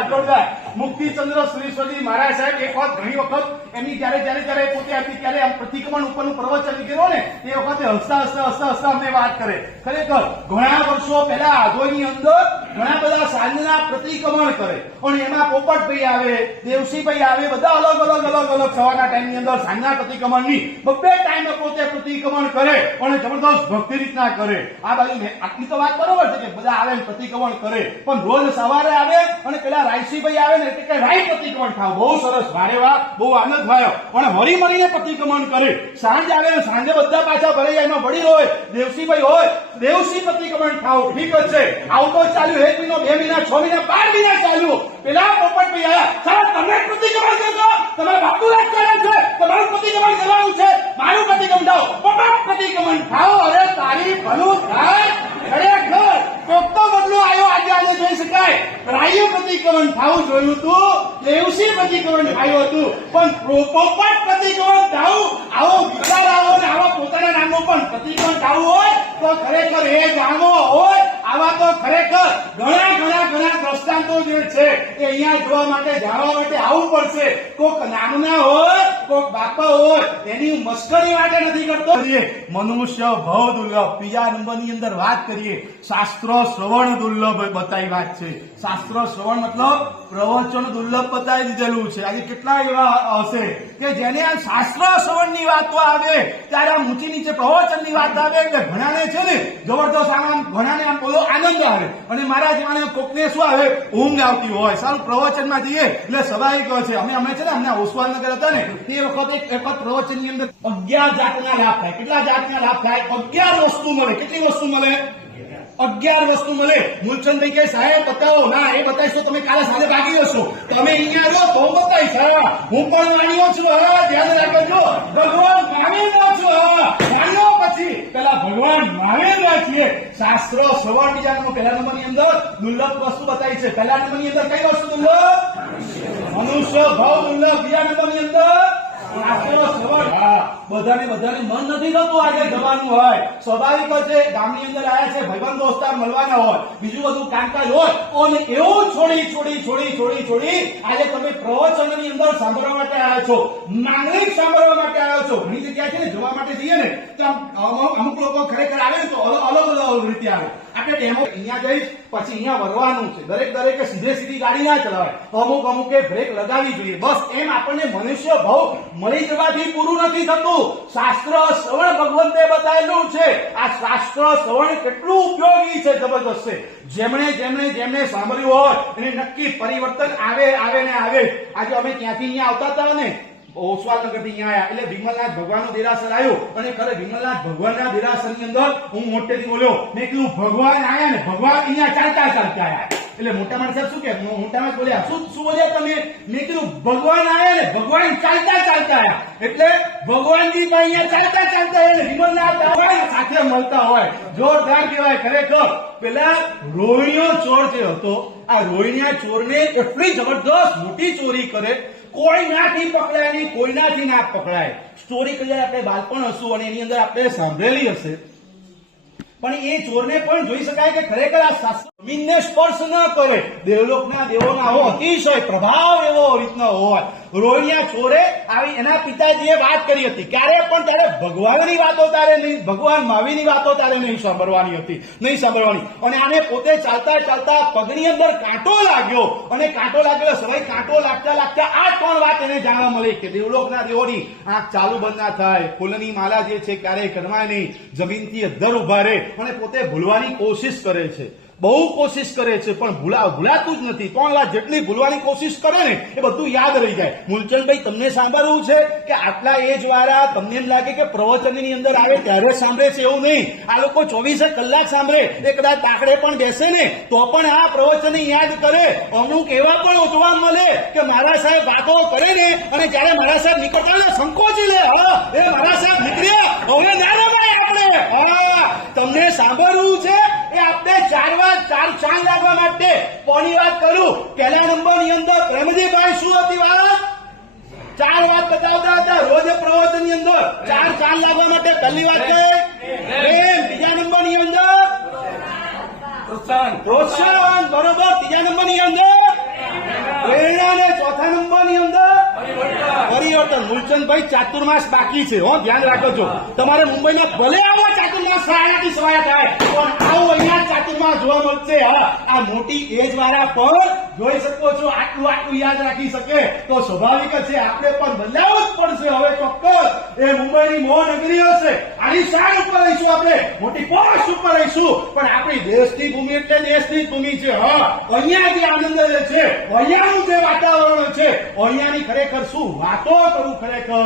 જોરદાર. મુક્તિચંદ્ર સુરેશ્વરજી મહારાજ સાહેબ એક વખત ઘણી વખત એમની જયારે પોતે હતી ત્યારે આમ પ્રતિક્રમણ ઉપરનું પ્રવચન કર્યું ને એ વખતે હસતા અમને વાત કરે. ખરેખર ઘણા વર્ષો પહેલા આધોની અંદર ઘણા બધા સાંજના પ્રતિક્રમણ કરે, અને એમાં પોપટભાઈ આવે, દેવસીભાઈ આવે, બધા અલગ અલગ સવારના ટાઈમની અંદર સાંજના પ્રતિક્રમણની બબ્બે ટાઈમે પોતે પ્રતિક્રમણ કરે અને જબરદસ્ત ભક્તિ રીતના કરે. આ બાજુ આટલી તો વાત બરોબર છે કે બધા આવે પ્રતિક્રમણ કરે, પણ રોજ સવારે આવે અને પેલા રાયસીભાઈ આવે ને એટલે કે રાય પ્રતિક્રમણ થાવ. બહુ સરસ, વારે વાહ, બહુ આનંદ થયો. અને વળી મળીને પ્રતિક્રમણ કરે. સાંજ આવે ને સાંજે બધા પાછા ભરાઈ જાય. એમાં વડીલ હોય, દેવસીભાઈ હોય, દેવસી પ્રતિક્રમણ થાવ. ઠીક જ છે. આવું તો ચાલ્યું 1 મહિનો, 2 મહિના, 6 મહિના, 12 મહિના ચાલ્યું. પેલા પોપટભાઈ આવ્યા, સાહેબ તમે પ્રતિક્રમણ કરજો, તમારા બાપુરાજ કરે છે, તમારું પ્રતિક્રમણ કરવાનું છે, મારું પ્રતિક્રમણ થાવ, પોપટ પ્રતિક્રમણ થાવ. અરે તારી ભલું થાય. ખરેખર કોક તો બદલો આવ્યો. આજે જોઈ શકાય. રાયુ પ્રતિક્રમણ થાવું જોયું હતું, દેવસી પ્રતિક્રમણ થયું હતું, પણ પોપટ પ્રતિક્રમણ થાવું આવો વિચાર આવો ને આવા પોતાના નામનું પણ પ્રતિક્રમણ થવું હોય તો ખરેખર એ ગામો હોય. આવા તો ખરેખર ઘણા દ્રષ્ટાંતો જે છે એ અહીંયા જોવા માટે, જાણવા માટે આવવું પડશે. કોક નામના હોય, કોક બાપા હોય, એની મસ્કરી માટે નથી કરતો. મનુષ્ય ભવ દુર્લભ. બીજા નંબરની અંદર વાત કરીએ, શાસ્ત્ર શ્રવણ દુર્લભ બતાવી વાત છે. શાસ્ત્ર શ્રવણ મતલબ પ્રવચન દુર્લભ બતાવી દીધેલું છે. આજે કેટલા એવા હશે કે જેને આ શાસ્ત્ર શ્રવણની વાતો આવે ત્યારે આમ ઊંચી નીચે પ્રવચનની વાત આવે એટલે ઘણાને છે ને જબરદસ્ત આમ ઘણાને આમ બોલો આનંદ આવે, અને મારા જેવાને કોકને શું આવે ઊંઘ આવતી હોય. સારું પ્રવચનમાં જઈએ એટલે સ્વાભાવિક છે. અમે છે ને અમને ઓસવાનગર હતા ને તે વખતે એક વખત પ્રવચનની અંદર 11 જાતના લાભ થાય. કેટલા જાતના લાભ થાય? 11 વસ્તુ મળે. કેટલી વસ્તુ મળે? 11 વસ્તુ મળે. મૂલચંદભાઈ કે સાહેબ બતાવો. ના, એ બતાવીશ તો તમે કાલે સાંજે ભાગી જશો. તમે અહીંયા રહો તો બતાવીશ. હા, હું પણ માન્યો છું. હા, ધ્યાન રાખજો. ભગવાન માનેલો છું. હા, માન્યો પછી પેલા ભગવાન માનેલા છીએ. શાસ્ત્ર શ્રવણ બીજા નંબર, પહેલા નંબરની અંદર દુર્લભ વસ્તુ બતાવી છે. પહેલા નંબરની અંદર કઈ વસ્તુ દુર્લભ? મનુષ્ય ભાવ દુર્લભ. બીજા નંબરની અંદર બધાને મન નથી થતું આગળ જવાનું હોય. સ્વાભાવિક છે, ગામની અંદર આવ્યા છે, ભાઈબંધ દોસ્તાર મળવાના હોય, બીજું બધું કામકાજ હોય, અને એવું છોડી આજે તમે પ્રવચનની અંદર સાંભળવા માટે આવ્યા છો, માંગલિક સાંભળવા માટે આવ્યા છો. ઘણી જગ્યાએ છે ને જવા માટે જઈએ ને તો અમુક લોકો ખરેખર આવે ને તો અલગ રીતે આવે. આપણે ડેમો અહીંયા જઈશ પછી અહીંયા વરવાનું છે. દરેકે સીધી ગાડી ના ચલાવાય. અમુકે બ્રેક લગાવી જોઈએ. બસ એમ આપણને મનુષ્ય ભાવ મળી જવાથી પૂરું નથી થતું. શાસ્ત્ર શ્રવણ ભગવંતે બતાવેલું છે. આ શાસ્ત્ર શ્રવણ કેટલું ઉપયોગી છે, જબરદસ્ત છે. જેમણે સાંભળ્યું હોય એને નક્કી પરિવર્તન આવે. આજે અમે ત્યાંથી અહીંયા આવતા હતા ને ઓસવાલનગર થી અહીંયા આવ્યા એટલે વિમલનાથ ભગવાનનું દેરાસર આવ્યું, અને ખરે વિમલનાથ ભગવાનના દેરાસરની અંદર હું મોટેથી બોલ્યો. મેં કીધું ભગવાન આવ્યા ને ભગવાન અહીંયા ચાલતા આવ્યા. એટલે મોટા માણસ શું કે મોટામાં બોલ્યા શું બોલ્યા તમે? મેં કીધું ભગવાન આવ્યા ને ભગવાન ચાલતા આવ્યા. એટલે ભગવાનજી અહીંયા ચાલતા આવ્યા, વિમલનાથ સાથે મળતા હોય. જોરદાર કહેવાય ખરેખર. પેલા રોહિણીયો ચોર જે હતો, આ રોહિણીયા ચોરને એટલી જબરદસ્ત મોટી ચોરી કરે કોઈનાથી પકડાય નહીં, કોઈનાથી ના પકડાય. સ્ટોરી કદાચ આપણે બાળપણ હશું અને એની અંદર આપણે સાંભળેલી હશે, પણ એ ચોરને પણ જોઈ શકાય કે ખરેખર આ શાસ્ત્ર જમીનને સ્પર્શ ન કરે. દેવલોકના દેવોના આવો અતિશય પ્રભાવ એવો રીતનો હોય. રોહિણીયા ચોરે આવી એના પિતાજીએ વાત કરી હતી. ક્યારે પણ તારે ભગવાનની વાતો તારે નહીં, ભગવાન મહાવીરની વાતો તારે નહીં સાંભળવાની હતી, નહીં સાંભળવાની. અને આને પોતે ચાલતા ચાલતા પગની અંદર કાંટો લાગ્યો, અને કાંટો લાગેલો સવાય કાંટો લાગતા લાગતા આ ત્રણ વાત એને જાણવા મળી કે દેવલોકના દેવોની આંખ ચાલુ બંધ ના થાય, ફૂલની માલા જે છે ક્યારેય કરવાય નહીં, જમીનથી અદ્ધર ઉભા રહે, અને પોતે ભૂલવાની કોશિશ કરે છે, બહુ કોશિશ કરે છે, પણ ભૂલાતું જ નથી. ત્રણ વાત જેટલી ભૂલવાની કોશિશ કરે ને એ બધું યાદ રહી જાય. મૂલચંદભાઈ, તમને સાંભળવું છે કે આટલા એજ વાળા તમને એમ લાગે કે પ્રવચનની અંદર આવે ત્યારે સાંભળે છે, એવું નહીં. આ લોકો 24 કલાક સાંભળે. એ કદાચ તાકડે પણ બેસે ને તો પણ આ પ્રવચન યાદ કરે. અમુક એવા પણ જોવા મળે કે મારા સાહેબ વાતો કરે ને અને જયારે મારા સાહેબ નીકળતા સંકોચી લે, હા એ મારા સાહેબ નીકળ્યા, હવે ના રમાય આપણે. હા, તમને સાંભળવું છે એ આપણે ચાર ચાંદ લાગવા માટે કોની વાત કરું? પહેલા નંબરની અંદર પ્રેમજીભાઈ શું હતી વાત? ચાર વાત બતાવતા હતા રોજ પ્રવચન ની અંદર. ચાર ચાંદ લાગવા માટે પહેલી વાત છે પ્રેમ. બીજા નંબરની અંદર પ્રોત્સાહન, બરોબર. ત્રીજા નંબરની અંદર પ્રેરણા, ને ચોથા નંબરની અંદર પરિવર્તન. મૂલચંદભાઈ, ચાતુર્માસ બાકી છે, હો, ધ્યાન રાખજો. તમારે મુંબઈમાં ભલે આવો ચાતુર્માસ સવાયાથી સવાયા થાય, પણ આવું અહીંયા ચાતુર્માસ જોવા મળશે. હા, આ મોટી એજ વાળા પણ જોઈ શકો છો. આટલું યાદ રાખી શકે તો સ્વાભાવિક છે આપણે પણ બદલાવવું જ પડશે હવે ચોક્કસ. એ મુંબઈની મહાનગરી હશે, આની શાન ઉપર રહીશું આપણે, મોટી પોસ્ટ ઉપર રહીશું, પણ આપણી દેશની ભૂમિ એટલે દેશની ભૂમિ છે. હા, અહીંયા જે આનંદ છે, અહીંયાનું જે વાતાવરણ છે, અહીંયાની ખરેખર શું વાતો કરું. ખરેખર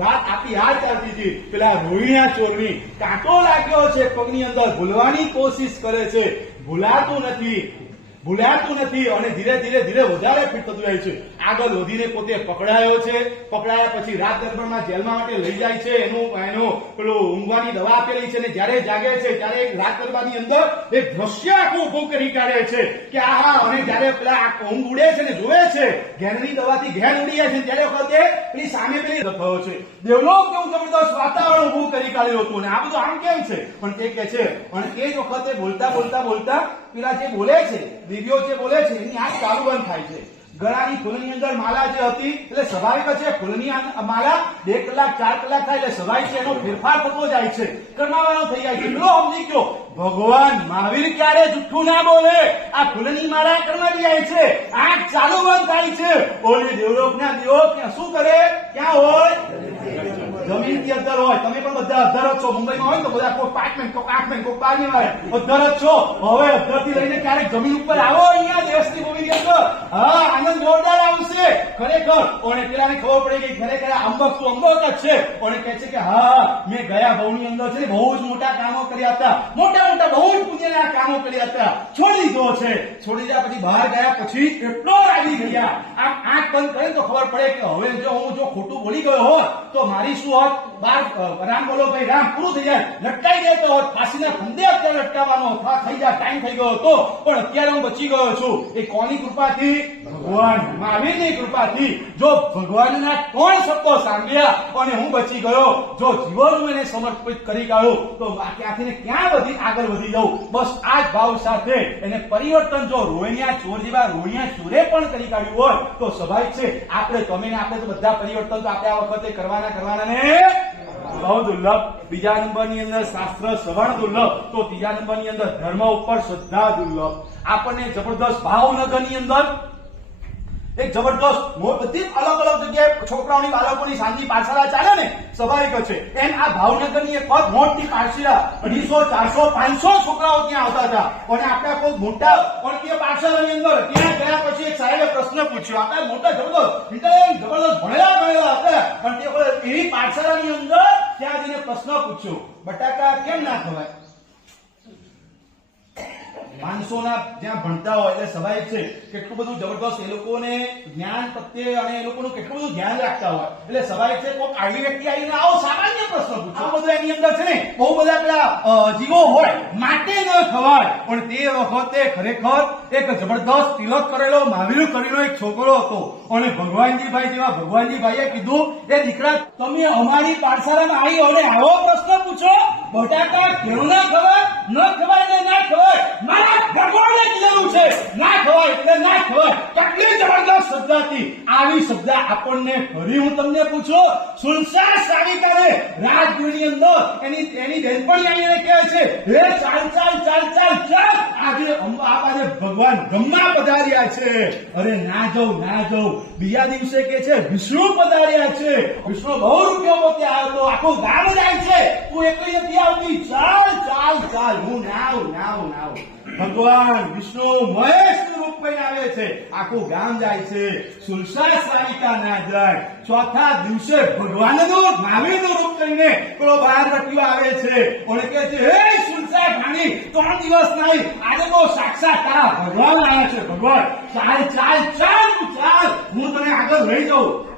વાત આપી આ ચાલતી હતી પેલા રોહિણીયા ચોરની. કાંટો લાગ્યો છે પગની અંદર, ભૂલવાની કોશિશ કરે છે, ભૂલાતું નથી, અને ધીરે ધીરે વધારે ફિટ થતું જાય છે. આગળ વધીને પોતે પકડાયો છે. પકડાયા પછી રાત દરબારમાં જેલમાં માટે લઈ જાય છે. એનો પેલું ઊંઘવાની દવા આપેલી છે, ને જયારે જાગે છે ત્યારે રાત દરબારની અંદર એક દ્રશ્ય આખું ઉભું કરી કાઢે છે કે આ, અને જયારે પેલા ઊંઘ ઉડે છે ને જોવે છે ઘેરની દવાથી ઘેર ઉડી જાય છે, ત્યારે વખતે પેલી સામે પેલી થયો છે. દેવલોક કેવું જબરદસ્ત વાતાવરણ ઉભું કરી કાઢ્યું હતું. અને આ બધું આમ કેમ છે? પણ તે કે છે, અને એ જ વખતે બોલતા પેલા જે બોલે છે, દિવ્યો જે બોલે છે, એની આંખ ચાલુ બંધ થાય છે. ગળાની ફૂલની અંદર માલા જે હતી એટલે સ્વાભાવિક છે ફૂલની માલા 2 કલાક 4 કલાક થાય એટલે સ્વાભાવિક છે એનો ફેરફાર થતો જાય છે, કરમાવાનો થઈ જાય છે. પેલો સમજી ગયો ભગવાન મહાવીર ક્યારે જુઠ્ઠું ના બોલે. આ ફૂલની માળા કરમાઈ જાય છે, આંખ ચાલુ બંધ થાય છે. ઓલી દેવલોકના દેવો ક્યાં શું કરે? ક્યાં હોય? જમીનથી અદ્ધર હોય. તમે પણ બધા અદ્ધર જ છો. મુંબઈમાં હોય તો બધા કોઈ 5 મિનિટ, કોઈ 8 મિનિટ, કોઈ 12 મિનિટ હોય, અદ્ધર જ છો. હવે અદ્ધર થી લઈને ક્યારેક જમીન ઉપર આવો અહીંયા દેશની ભૂમિની અંદર. હા, આનંદ જોરદાર આવશે ખરેખર. અને પેલાને ખબર પડી ગઈ ખરેખર અંબક તું અંબક જ છે. અને કહે છે કે હા, મેં ગયા ભાવની અંદર છે બહુ જ મોટા કામો કર્યા હતા, મોટા બહુ જ પુણ્યના કામો કર્યા હતા, છોડી દીધો છે. છોડી દીધા પછી બહાર ગયા પછી એટલો રાજી ગયા. આમ આંખ બંધ કરે તો ખબર પડે કે હવે જો ખોટું બોલી ગયો હોત તો મારી શું હોત? બાર રામ બોલો ભાઈ રામ, પૂરું થઈ જાય, લટકાઈ જાય તો ફાંસીના ફંદે અત્યારે લટકાવવાનો થઈ જાય, ટાઈમ થઈ ગયો હતો. પણ અત્યારે હું બચી ગયો છું. એ કોની કૃપાથી? ભગવાન મહાવીરની કૃપાથી. જો ભગવાનના 3 શબ્દો સાંભળ્યા અને હું બચી ગયો, જો જીવન હું એને સમર્પિત કરી કાઢું તો ત્યાંથી ક્યાં આગળ વધી જાઉં. બસ આ જ ભાવ સાથે એને પરિવર્તન જો રોહિણીયા ચોર જેવા રોહિણીયા ચોરે પણ કરી કાઢ્યું હોય તો સ્વાભાવિક છે આપણે તો બધા પરિવર્તન તો આપણે આ વખતે કરવાના ને બહુ દુર્લભ. બીજા નંબરની અંદર શાસ્ત્ર શ્રવણ દુર્લભ, તો ત્રીજા નંબરની અંદર ધર્મ ઉપર શ્રદ્ધા દુર્લભ. આપણને જબરદસ્ત ભાવનગરની અંદર એક જબરદસ્ત બધી અલગ જગ્યાએ છોકરાઓની બાળકોની સાંજની પાઠશાળા ચાલે ને, સ્વાભાવિક છે એમ આ ભાવનગરની એક મોટી પાઠશાળા 250, 400, 500 છોકરાઓ ત્યાં આવતા હતા. અને આપણે કોઈ મોટા પણ તે પાઠશાળાની અંદર ત્યાં ગયા પછી એક સાહેબે પ્રશ્ન પૂછ્યો. આપણે મોટા જબરદસ્ત ભણેલા હતા, પણ તે એવી પાઠશાળાની અંદર ત્યાં જઈને પ્રશ્ન પૂછ્યો, બટાકા કેમ ના ખવાય? માણસોના જ્યાં ભણતા હોય એટલે સ્વાભાવિક છે કેટલું બધું જબરદસ્ત એ લોકોને જ્ઞાન પ્રત્યે અને એ લોકોનું કેટલું બધું ધ્યાન રાખતા હોય એટલે સ્વાભાવિક છે કોઈક આગલી વ્યક્તિ આવીને આવો સામાન્ય પ્રશ્ન પૂછો આ બધું એની અંદર છે ને બહુ બધા પેલા જીવો હોય માટે ન ખવાય પણ તે વખતે ખરેખર એક જબરદસ્ત તિલક કરેલો મહાવીર કરીને એક છોકરો હતો અને ભગવાનજીભાઈ જેવા ભગવાનજીભાઈએ કીધું એ દીકરા તમે અમારી પાઠશાળામાં આવી અને આવો પ્રશ્ન પૂછો બટાકા કેમ ના ખવાય ન ખવાય ને ના ખવાય મારા ભગવાને કીધેલું છે ના ખવાય એટલે ના ખવાય કેટલી જબરદસ્ત શ્રદ્ધા હતી આવી શ્રદ્ધા આપણને ફરી હું તમને પૂછું સુલસા સારિકાને રાજગીરની અંદર એની બેનપણી આવીને કહે છે હે ચાલ ચાલ ચાલ ચાલ ચાલ આજે આજે ભગવાન ગમના પધાર્યા છે અરે ના જાઉં બીજા દિવસે કે છે વિષ્ણુ પધાર્યા છે વિષ્ણુ બહુ રૂપિયો પોતે આવ્યો આખું ગામ જાય છે તું એકલી નથી આવતી ચાલ ચાલ ચાલ હું નાવ ભગવાન વિષ્ણુ મહેશ રૂપ લઈને આવે છે આખું ગામ જાય છે સુલસા સારિકા ના જાય ચોથા દિવસે ભગવાનનું મહાવીરનું રૂપ લઈને પેલો બહાર રટ્યો આવે છે અને કહે છે હે સુલસા ભાણી 3 દિવસ નહીં આજે તો સાક્ષાત તારા ભગવાન આવ્યા છે ભગવાન ચાલ ચાલ ચાલ તું ચાલ હું તને આગળ લઈ જાઉં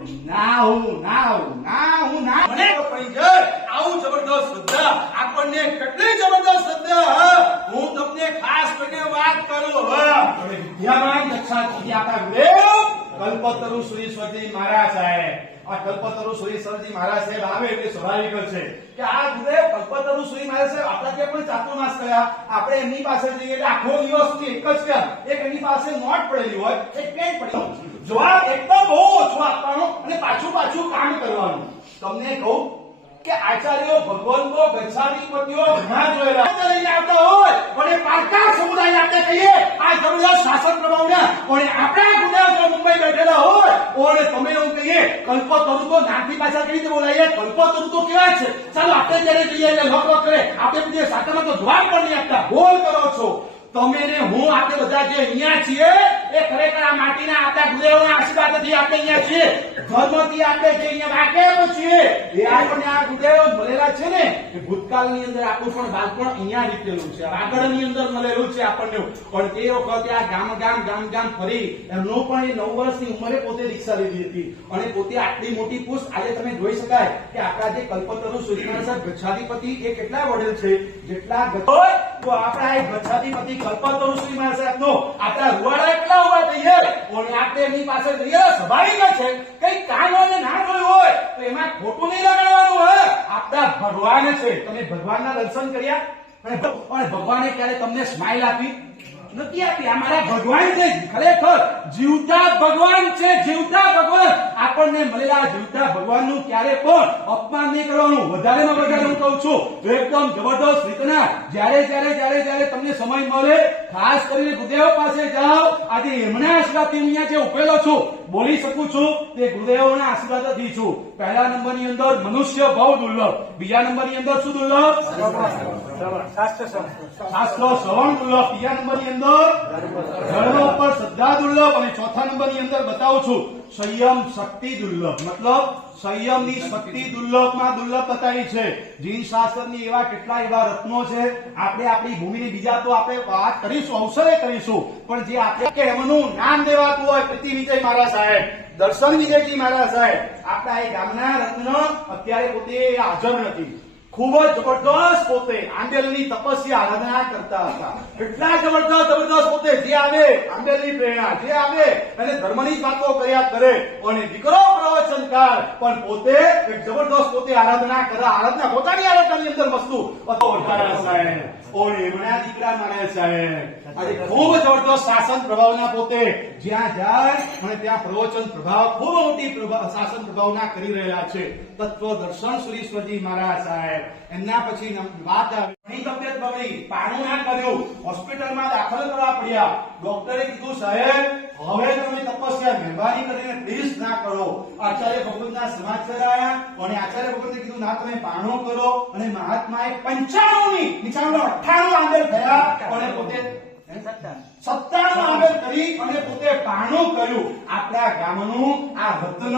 મને પડી જાય આવું જબરદસ્ત શ્રદ્ધા આપણને કેટલી જબરદસ્ત શ્રદ્ધા હું તમને ખાસ કરીને વાત કરું વિદ્યામાન દક્ષાથી આપણા ગુરુદેવ કલ્પતરુ સુરેશ્વરજી મહારાજ સાહેબ આ કલ્પતરુ સુરેશ્વરજી મહારાજ સાહેબ આવે એટલે સ્વાભાવિક છે કે આ ગુરુદેવ કલ્પતરુ સુરી મહારાજ સાહેબ આપણા ત્યાં પણ ચાતુર્માસ કર્યા આપણે એમની પાસે જઈએ એટલે આખો દિવસ એક જ કામ એક એમની પાસે નોટ પડેલી હોય એક પેન પડેલી જવાબ એકદમ બહુ ઓછો આપવાનો અને પાછું કામ કરવાનું તમને કહું કે આચાર્યો ભગવાનનો ગચ્છાધિપતિઓ ઘણા જોયેલા આવતા હોય અને પારકા સમુદાય આપણે કહીએ આ જબરદસ્ત શાસન પ્રભાવના અને આપણા ગુજરાત મુંબઈ બેઠેલા હોય અને તમે એવું કહીએ કલ્પતરુ તો નામથી પાછા કેવી રીતે બોલાઈએ કલ્પતરુ તો કેવા છે ચાલો આપણે જ્યારે જઈએ એટલે લખ કરે આપણે બીજે સાકામાં તો જવાબ પણ નહીં આપતા બોલ કરો છો તમે ને હું આપણે બધા જે અહીંયા છીએ એ ખરેખર આ માટીના આપણા ગુરુદેવના આશીર્વાદથી આપણે અહીંયા છીએ ધર્મથી આપણે જે અહીંયા વાકેફ છીએ એ આપણને આ ગુરુદેવ મળેલા છે ને એ ભૂતકાળની અંદર આપણું પણ બાળપણ અહીંયા નીકળેલું છે આગળની અંદર મળેલું છે આપણને પણ તે વખતે આ ગામ ફરી એમનો પણ એ 9 વર્ષની ઉંમરે પોતે રિક્ષા લીધી હતી અને પોતે આટલી મોટી પુષ્પ આજે તમે જોઈ શકાય કે આપણા જે કલ્પતરુ સૂર્યનારાયણ ગચ્છાધિપતિ એ કેટલા વડેલ છે જેટલા હોય તો આપણા એ ગચ્છાધિપતિ કલ્પતરુ શ્રી મહારાજ સાહેબનો આપણા રૂવાડા એટલા ઉભા થઈએ અને આપણે એમની પાસે જઈએ સ્વાભાવિક છે કઈ કામ હોય ના જોયું હોય તો એમાં ખોટું નહીં લગાડવાનું હોય આપણા ભગવાન છે તમે ભગવાનના દર્શન કર્યા અને ભગવાને ક્યારે તમને સ્માઈલ આપી નથી આપી આ મારા ભગવાન છે ખરેખર જીવતા ભગવાન છે જીવતા ભગવાન આપણને મળેલા જીવતા ભગવાનનું ક્યારે પણ અપમાન નહીં કરવાનું વધારેમાં વધારે હું કહું છું એકદમ જબરદસ્ત રીતના જ્યારે તમને સમય મળે ખાસ કરીને ગુરુદેવ પાસે જાઓ આજે એમના આશીર્વાદથી અહીંયા જે ઉભેલો છું બોલી શકું છું તે ગુરુદેવના આશીર્વાદથી છું પહેલા નંબરની અંદર મનુષ્ય બહુ દુર્લભ બીજા નંબરની અંદર શું દુર્લભ શાસ્ત્ર શ્રવણ દુર્લભ ત્રીજા નંબરની અંદર ધર્મ ઉપર શ્રદ્ધા દુર્લભ અને ચોથા નંબરની અંદર બતાવું છું સંયમ શક્તિ દુર્લભ મતલબ સંયમની શક્તિ દુર્લભમાં દુર્લભ બતાવી છે જીન શાસ્ત્રની એવા કેટલા એવા રત્નો છે આપણે આપણી ભૂમિની બીજા તો આપણે વાત કરીશું અવસરે કરીશું પણ જે આપણે કે એમનું નામ દેવાતું હોય પ્રીતિ વિજય મહારાજ સાહેબ દર્શન વિજયજી મહારાજ સાહેબ આપણા એ ગામના રત્ન અત્યારે પોતે હાજર નથી ખૂબ જ જબરદસ્ત પોતે આંબેલની તપસ્યા આરાધના કરતા હતા એટલા જબરદસ્ત પોતે જે આવે આંબેલની પ્રેરણા જે આવે અને ધર્મની વાતો કર્યા કરે અને દીકરો પ્રવચનકાર પણ પોતે એક જબરદસ્ત પોતે આરાધના પોતાની આરાધનાની અંદર વસ્તુ સાહેબ ઓર એમના દીકરા મહારાજ સાહેબ આજે ખૂબ જબરદસ્ત શાસન પ્રભાવના પોતે જ્યાં જાય અને ત્યાં પ્રવચન પ્રભાવ ખૂબ મોટી શાસન પ્રભાવના કરી રહ્યા છે તત્વ દર્શન સુરેશ્વરજી મહારાજ સાહેબ એમના પછી વાત આવી તબિયત બગડી પાણું ના કર્યું હોસ્પિટલમાં દાખલ કરવા પડ્યા ડોક્ટરે કીધું સાહેબ હવે તમે તપસ્યા મહેરબાની કરીને પ્લીઝ ના કરો આચાર્ય ભગવતના સમાચાર આવ્યા અને આચાર્ય ભગવતે કીધું ના તમે પાણો કરો અને મહાત્માએ 95 ની 98 આંદોલન થયા અને પોતે સત્તાનો આદર કરી અને પોતે પારણું કર્યું. આપણા ગામનું આ રત્ન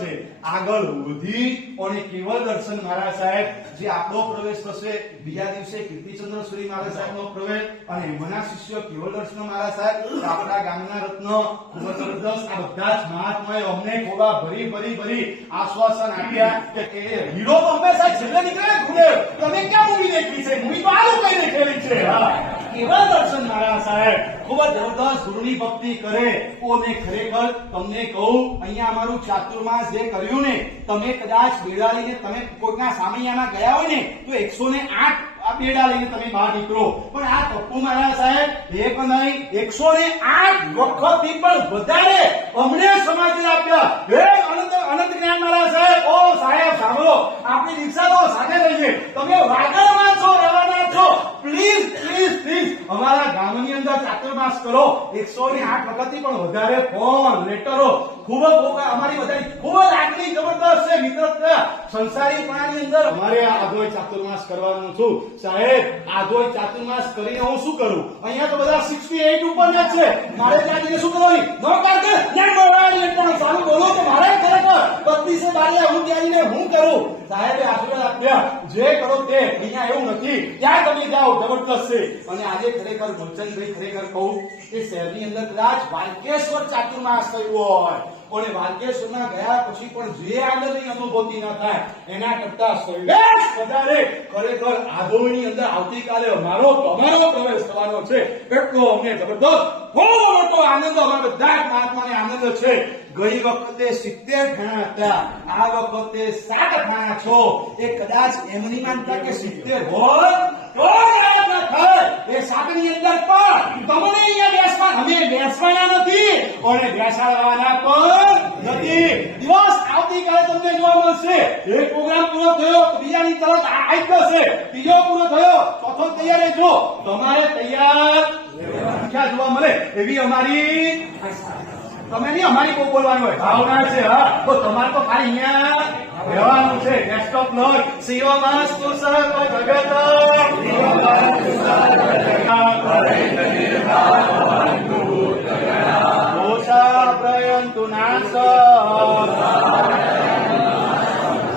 છે. આગળ વધી અને કેવળ દર્શન મહારાજ સાહેબ જે આપણો પ્રવેશ થશે, બીજા દિવસે કીર્તિચંદ્ર સુરી મહારાજ સાહેબનો પ્રવેશ અને એમના શિષ્ય કેવળ દર્શન મહારાજ સાહેબ, આપણા ગામના રત્ન ખૂબ જ જબરદસ્ત. આ બધા જ મહાત્માએ અમને ખોબા ભરી આશ્વાસન આપ્યા કે હીરો તો હંમેશા છેલ્લે નીકળે. ગુરુદેવ, તમે ક્યાં મૂવી દેખી છે? મૂવી તો આ લોકોએ દેખેલી છે. હા, કેવળ દર્શન મહારાજ સાહેબ ખૂબ જ જબરદસ્ત ગુરુની ભક્તિ કરે. મેં ખરેખર તમને કહું, અહીંયા અમારું ચાતુર્માસ જે કર્યું ને, તમે કદાચ બેડા લઈને તમે કોઈકના સામૈયામાં ગયા હોય ને તો 108 આ બેડા લઈને તમે બહાર નીકળો. પણ આ ટપ્પુ મહારાજ સાહેબ એક નહીં 108 વખતથી પણ વધારે અમને સમાધિ આપ્યા. હે અનંત જ્ઞાન મહારાજ સાહેબ, ઓ સાહેબ સાંભળો, આપણી દીક્ષા તો સાથે રહીએ. તમે વાગડમાં છો, રહેવાના છો. પ્લીઝ અમારા ગામની અંદર ચાતુર્માસ કરો. 108 વખતથી પણ વધારે ફોન લેટરો ખૂબ જ અમારી બધાની ખૂબ જ લાગણી જબરદસ્ત છે. મિત્રતા સંસારીપણાની અંદર અમારે આ આધોય ચાતુર્માસ કરવાનું છું. સાહેબ, આધોય ચાતુર્માસ કરીને હું શું કરું? અહીંયા તો બધા 68 ઉપરના છે. મારે ત્યાં જઈને શું કરવાની? સારું બોલો તો મારે ખરેખર 32 બારે હું ત્યાંને હું કરું? સાહેબે આશીર્વાદ આપ્યા, જે કરો તે. અહીંયા એવું નથી, ત્યાં તમે જાઓ, જબરદસ્ત છે. અને આજે ખરેખર મૂળચંદભાઈ ખરેખર કહું કે શહેરની અંદર કદાચ વાલકેશ્વર ચાતુર્માસ થયું હોય અને વાલકેશ્વરમાં ગયા પછી પણ જે આનંદની અનુભૂતિ ન થાય એના કરતા વધારે ખરેખર આધોઈની અંદર આવતીકાલે તમારો પ્રવેશ થવાનો છે. એટલો અમને જબરદસ્ત બહુ મોટો આનંદ, અમારા બધા જ મહાત્માને આનંદ છે. ગઈ વખતે 70 ખાણા હતા, આ વખતે 7 ખાણા છો. એ કદાચ એમની માનતા કે 70 હોય તો એ 7 ની અંદર પણ તમને અહીંયા બેસવા, અમે બેસવાના નથી અને બેસાડવાના પણ નથી. દિવસ આવતીકાલે તમને જોવા મળશે. એક પ્રોગ્રામ પૂરો થયો તો બીજાની તરત આવી જશે, બીજો પૂરો થયો ચોથો તૈયાર રહેજો. તમારે તૈયાર ક્યાં જોવા મળે એવી અમારી, તમે નહીં અમારી બહુ બોલવાનું હોય, ભાવના છે. હા, તો તમારે તો ખાલી અહીંયા રહેવાનું છે. નેક્સ્ટ ઓફ લોર્ડ શિવમાસ્તુ સર્વ જગત દોષા પ્રયંતુ નાશ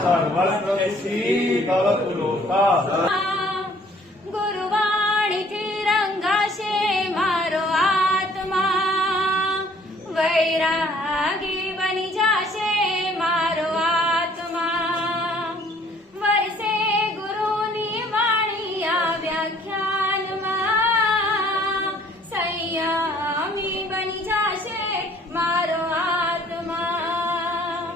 સર્વસ્વદેશી ભવતુ લોકઃ. ગુરુવાણીથી રંગાશે મારો આત્મા, વૈરાગી બની જશે મારો આત્મા. વર્ષે ગુરુની વાણી આ વ્યાખ્યાનમાં, સંયમી બની જશે મારો આત્મા.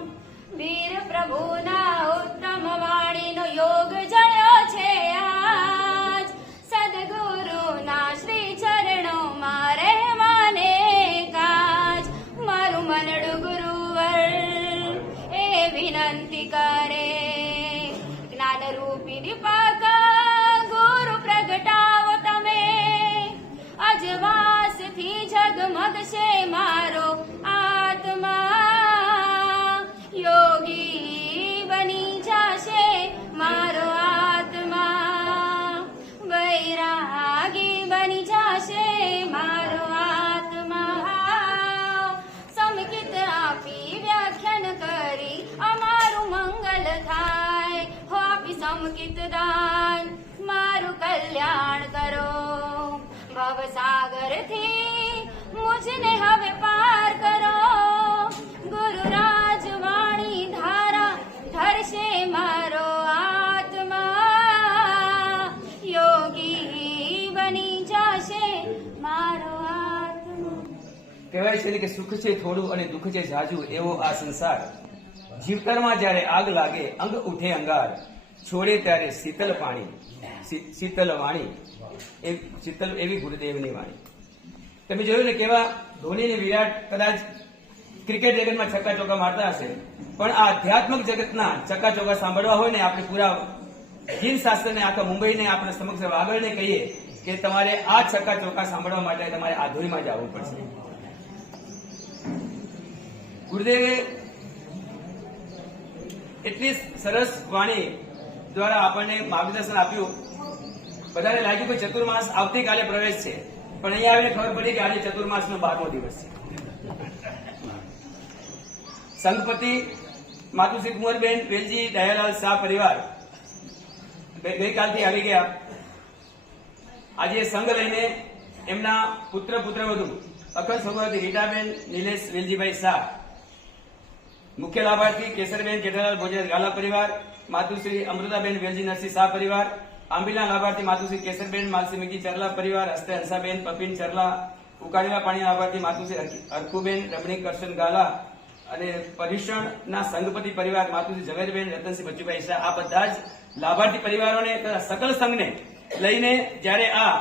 વીર પ્રભુના ઉત્તમ વાણીનો યોગ જળ્યો છે આજ, સદગુરુના શ્રી ચરણોમાં રહેવાને કાજ. મારું મનડું ગુરુવર એ વિનંતી કરે, જ્ઞાનરૂપી દીપક ગુરુ પ્રગટાવો તમે. અજવાસથી જગમગશે મારો આત્મા, યોગી બની જશે મારો આત્મા, વૈરાગી બની જશે મારો આત્મા. સમકિત આપી વ્યાખ્યાન કરી અમારું મંગલ થાય, હો આપી સમકિત દાન મારું કલ્યાણ કરો. ભવસાગરથી મુજને હવે પાર કરો, ગુરુ રાજવાણી ધારા ધરશે મારો આત્મા, યોગી બની જશે મારો આત્મા. કહેવાય છે કે સુખ છે થોડું અને દુઃખ છે ઝાઝું, એવો આ સંસાર. જીવતરમાં જ્યારે આગ લાગે અંગ ઉઠે અંગાર, છોડે ત્યારે શીતલ પાણી, શીતલ વાણી, શીતલ એવી ગુરુદેવની વાણી. તમે જોયું ને કેવા ધોની ને વિરાટ કદાચ ક્રિકેટ જગતમાં છક્કા ચોક્કા મારતા હશે, પણ આ આધ્યાત્મિક જગતના છક્કા ચોક્કા સાંભળવા હોય ને આપણે પૂરા જીન શાસ્ત્રને આખા મુંબઈને આપણે સમક્ષ આગળને કહીએ કે તમારે આ છક્કા ચોક્કા સાંભળવા માટે તમારે આધોઈમાં જ આવવું પડશે. ગુરુદેવે એટલી સરસ વાણી દ્વારા આપણને માર્ગદર્શન આપ્યું. બધાને લાગ્યું કે ચતુર્માસ આવતીકાલે પ્રવેશ છે, પણ અહીંયા આવીને ખબર પડી કે આજે ચતુર્માસનો 12મો દિવસ છે. સંઘપતિ માતુશ્રી કુંવરબેન વેલજી દયાલાલ શાહ પરિવાર ગઈકાલથી આવી ગયા. આજે સંઘ લઈને એમના પુત્રવધુ અખંડ સૌભાગ્યવતી રીટાબેન નિલેશ વેલજીભાઈ શાહ, મુખ્ય લાભાર્થી કેસરબેન જેઠાલાલ ભોજરાજ ગાલા પરિવાર, માતુશ્રી અમૃતાબેન વેલજી નરસિંહ શાહ પરિવાર, આંબીના લાભાર્થી માતુશ્રી કેસરબેન માલસી મિકી ચરલા પરિવાર, હસ્તે હંસાબેન પપિન ચરલા, ઉકાળીના પાણી લાભાર્થી માતુશ્રી અરખુબેન રમણીક કરશન ગાલા અને પર્યુષણના સંઘપતિ પરિવાર માતુશ્રી ઝવેરબેન રતનસિંહ બચ્ચુભાઈ શાહ, આ બધા જ લાભાર્થી પરિવારોને તથા સકલ સંઘને લઈને જ્યારે આ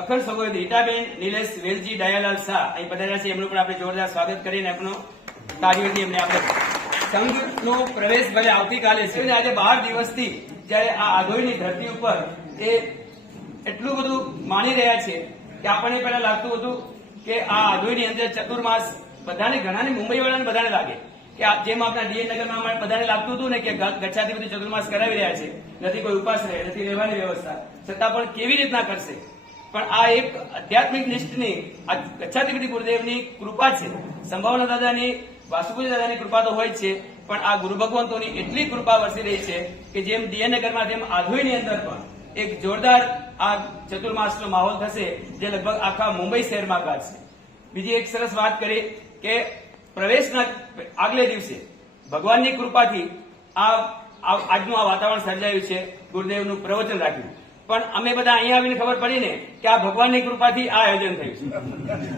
અખંડ સૌભાગ્યવતી રીટાબેન નિલેશ વેલજી દયાલાલ શાહ અહીં પધાર્યા છે, એમનું પણ આપણે જોરદાર સ્વાગત કરીને આપણો તાળીઓથી એમને આપણે સંઘનો પ્રવેશ ભલે આવતીકાલે છે અને આજે 12 દિવસથી જ્યારે આ આધોઈની ધરતી ઉપર એ એટલું બધું માણી રહ્યા છે કે આપણને પહેલા લાગતું હતું કે આ આધોઈની અંદર ચતુર્માસ બધાને ઘણાને મુંબઈ વાળાને બધાને લાગે કે જેમ આપણા ડીએન નગરમાં બધાને લાગતું હતું ને કે ગચ્છાથી બધું ચતુર્માસ કરાવી રહ્યા છે, નથી કોઈ ઉપાસ રહે, નથી રહેવાની વ્યવસ્થા, છતાં પણ કેવી રીતના કરશે. પણ આ એક આધ્યાત્મિક નિષ્ઠની આ ગચ્છાધિપતિ ગુરુદેવની કૃપા છે. સંભાવના દાદાની, વાસુપૂજ્ય દાદાની કૃપા તો હોય જ છે, પણ આ ગુરુ ભગવંતોની એટલી કૃપા વરસી રહી છે કે જેમ ડીએન નગરમાં તેમ આધોઈની અંદર પણ એક જોરદાર આ ચતુર્માસનો માહોલ થશે જે લગભગ આખા મુંબઈ શહેરમાં ગાજશે. બીજી એક સરસ વાત કરી કે પ્રવેશના આગલે દિવસે ભગવાનની કૃપાથી આજનું આ વાતાવરણ સર્જાયું છે. ગુરુદેવનું પ્રવચન રાખ્યું, પણ અમે બધા અહીંયા આવીને ખબર પડી ને કે આ ભગવાનની કૃપાથી આ આયોજન થયું છે.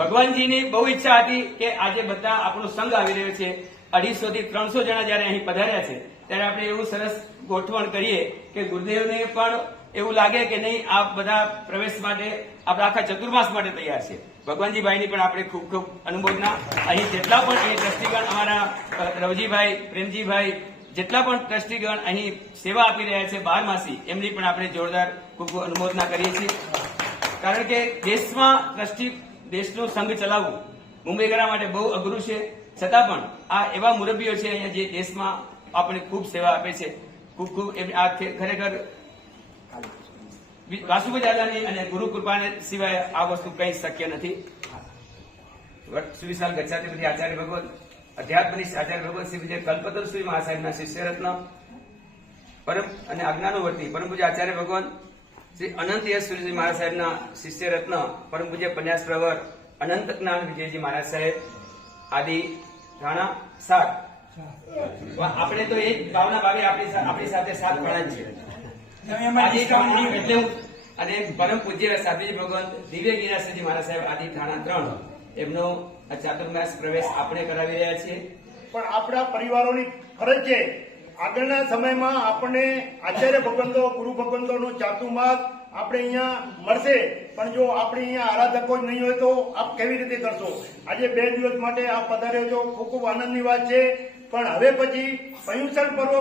ભગવાનજીની બહુ ઈચ્છા હતી કે આજે બધા આપણો સંઘ આવી રહ્યો છે, 250 થી 300 જણા જયારે અહીં પધાર્યા છે ત્યારે આપણે એવું સરસ ગોઠવણ કરીએ કે ગુરુદેવને પણ એવું લાગે કે નહીં આ બધા પ્રવેશ માટે આપણે આખા ચતુર્માસ માટે તૈયાર છે. ભગવાનજીભાઈની પણ આપણે ખૂબ ખૂબ અનુમોદના. અહીં જેટલા પણ અહીં ટ્રસ્ટીગણ અમારા રવજીભાઈ, પ્રેમજીભાઈ, જેટલા પણ ટ્રસ્ટીગણ અહીં સેવા આપી રહ્યા છે 12 માસી, એમની પણ આપણે જોરદાર ખૂબ ખૂબ અનુમોદના કરીએ છીએ. કારણ કે દેશનું સંઘ ચલાવવું મુંબઈગરા માટે બહુ અઘરું છે, છતાં પણ આ એવા મુરબ્બીઓ છે અહીંયા જે દેશમાં આપણે ખૂબ સેવા આપે છે. ખૂબ ખૂબ આ ખરેખર વાસુપૂજ્ય દાદાની અને ગુરુ કૃપાને સિવાય આ વસ્તુ કંઈ શક્ય નથી. સુવિશાલ ગચ્છાધિપતિ આચાર્ય ભગવત, અધ્યાત્મનિષ્ઠ આચાર્ય ભગવત શ્રી વિજય કલ્પતરુ શ્રી મહાસાહેબના શિષ્યરત્ન પરમ અને આજ્ઞાનુવર્તી પરમ પૂજ્ય આચાર્ય ભગવાન શ્રી અનંત યશ સુરજી મહારાજ સાહેબના શિષ્યરત્ન પરમ પૂજ્ય પન્યાસ પ્રવર અનંત જ્ઞાન વિજયજી મહારાજ સાહેબ આદિ રાણા 7. આપણે તો એક ભાવના ભાવે આપણી સાથે 7 પ્રણામ છે. અને પરમ પૂજ્ય સાધુજી ભગવાન દિવ્ય ગિરાસજી મહારાજ સાહેબ આદિ થાણા 3 એમનો ચાતુર્માસ પ્રવેશ આપણે કરાવી રહ્યા છીએ. પણ આપણા પરિવારોની ફરજ છે આગળના સમયમાં આપણને આચાર્ય ભગવંતો, ગુરુ ભગવંતોનો ચાતુર્માસ આપણે અહીંયા મળશે, પણ જો આપણે અહીંયા આરાધકો જ નહીં હોય તો આપ કેવી રીતે કરશો? આજે 2 દિવસ માટે આપ પધાર્યો છો, ખૂબ ખૂબ આનંદની વાત છે. પણ હવે પછી પર્યુષણ પર્વ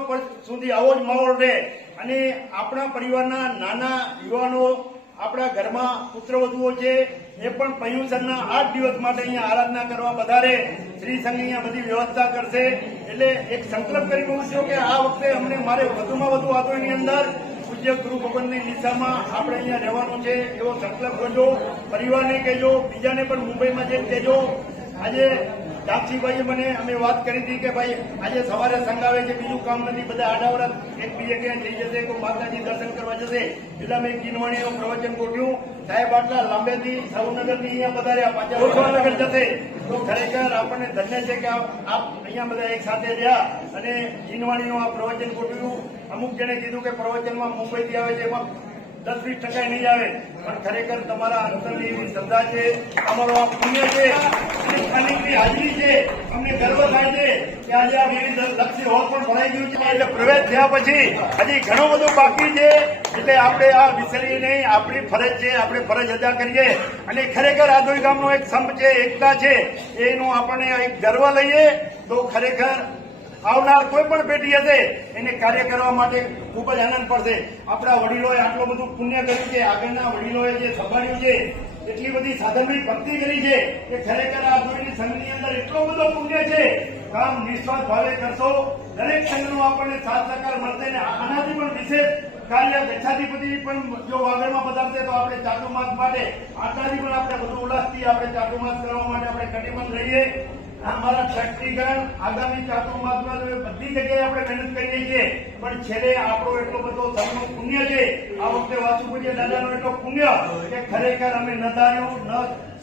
સુધી આવો જ માહોલ રહે અને આપણા પરિવારના નાના યુવાનો, આપણા ઘરમાં પુત્રવધુઓ છે એ પણ પર્યુષણના 8 દિવસ માટે અહીંયા આરાધના કરવા વધારે શ્રી સંઘ અહીંયા બધી વ્યવસ્થા કરશે. એટલે એક સંકલ્પ કરી કહું છું કે આ વખતે અમને મારે વધુમાં વધુ આદોની અંદર પૂજ્ય ગુરુ ભગવાનની દિશામાં આપણે અહીંયા રહેવાનું છે એવો સંકલ્પ કરજો. પરિવારને કહેજો, બીજાને પણ મુંબઈમાં જઈને કહેજો. આજે દાક્ષીભાઈએ મને અમે વાત કરી હતી કે ભાઈ આજે સવારે સંઘ આવે છે, બીજું કામ નથી, બધા આડાવડા એકબીજે ક્યાં જઈ જશે, કોઈ માતાજી દર્શન કરવા જશે. એટલે અમે કિનવાણીનું પ્રવચન ગોઠવ્યું. સાહેબ આટલા લાંબેથી સૌનગરથી અહીંયા પધાર્યા, પાછા ઉઠવાનગર જશે તો ખરેખર આપણને ધન્ય છે કે આપ અહીંયા બધા એક સાથે રહ્યા અને કિનવાણીનું આ પ્રવચન ગોઠવ્યું. અમુક જણે કીધું કે પ્રવચનમાં મુંબઈથી આવે છે, એમાં 10-20% નહીં આવે, પણ ખરેખર તમારા અંતરની એવી શ્રદ્ધા છે, અમારો આ પુણ્ય છે અને ખાનીની હાજરી છે. અમને ગર્વ થાય છે કે આજે આ લક્ષી હોલ પણ ભરાઈ ગયું છે. એટલે પ્રવેશ થયા પછી હજી ઘણું બધું બાકી છે. એટલે આપણે આ વિસરીએ નહીં, આપણી ફરજ છે, આપણે ફરજ અદા કરીએ અને ખરેખર આદોઈ ગામનો એક સંપ છે, એકતા છે, એનો આપણને એક ગર્વ લઈએ તો ખરેખર આવનાર કોઈ પણ પેઢી હશે એને કાર્ય કરવા માટે ખૂબ જ આનંદ પડશે. આપણા વડીલોએ આટલું બધું પુણ્ય કર્યું છે, આગળના વડીલોએ જે સંભાળ્યું છે, એટલી બધી સાધનની ભક્તિ કરી છે કે ખરેખર આ આદોઈની સંઘની અંદર એટલો બધો પુણ્ય છે. કામ નિસ્વાર્થ ભાવે કરશો, દરેક સંઘનો આપણને સાથ સહકાર મળશે ને આનાથી પણ વિશેષ કાર્ય ગચ્છાધિપતિ પણ જો આગળમાં પધારશે તો આપણે ચાતુર્માસ માટે આટલાથી પણ આપણે બધું ઉલ્લાસથી આપણે ચાતુર્માસ કરવા માટે આપણે કટિબદ્ધ રહીએ. અમારા ટ્રસ્ટીગણ આગામી ચાતુર્માસમાં બધી જગ્યાએ આપણે મહેનત કરીએ છીએ, પણ છેલ્લે આપણો એટલો બધો ધર્મનું પુણ્ય છે. આ વખતે વાસુપૂજ્ય દાદાનો એટલો પુણ્ય કે ખરેખર અમે ન ધાર્યું, ન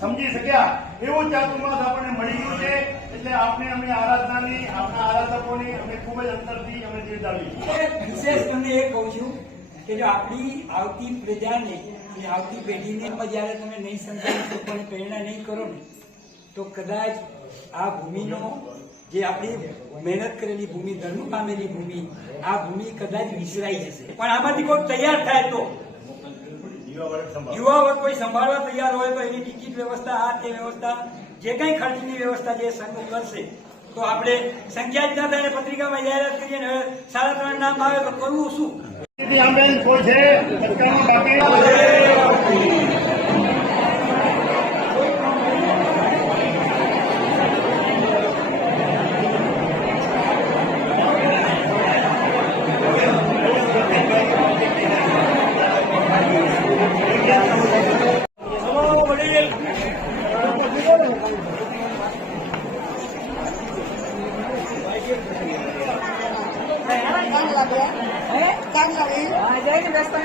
સમજી શક્યા એવું ચાતુર્માસ આપણને મળી ગયું છે. એટલે આપણે અમે આરાધનાની, આપણા આરાધકોની અમે ખૂબ જ અંતરથી અમે બિરદાવીએ. વિશેષ તમને એ કહું છું કે જો આપણી આવતી પ્રજાને, એ આવતી પેઢીને પણ જયારે તમે નહીં સમજાવી પણ પ્રેરણા નહીં કરો ને, તો કદાચ આ ભૂમિનો જે આપણી મહેનત કરેલી ભૂમિ, ધર્મ પામેલી ભૂમિ, આ ભૂમિ કદાચ વિસરાઈ જશે. પણ આમાંથી કોઈ તૈયાર થાય તો, યુવા વર્ગ કોઈ સંભાળવા તૈયાર હોય તો એની ટિકિટ વ્યવસ્થા, આ તે વ્યવસ્થા, જે કઈ ખર્ચની વ્યવસ્થા જે સંઘ કરશે તો આપણે સંખ્યા જ ના થાય, પત્રિકામાં જાહેરાત કરીએ ને 3.5 નામ આવે તો કરવું શું? કોઈ છે કામ લાગે રસ્તા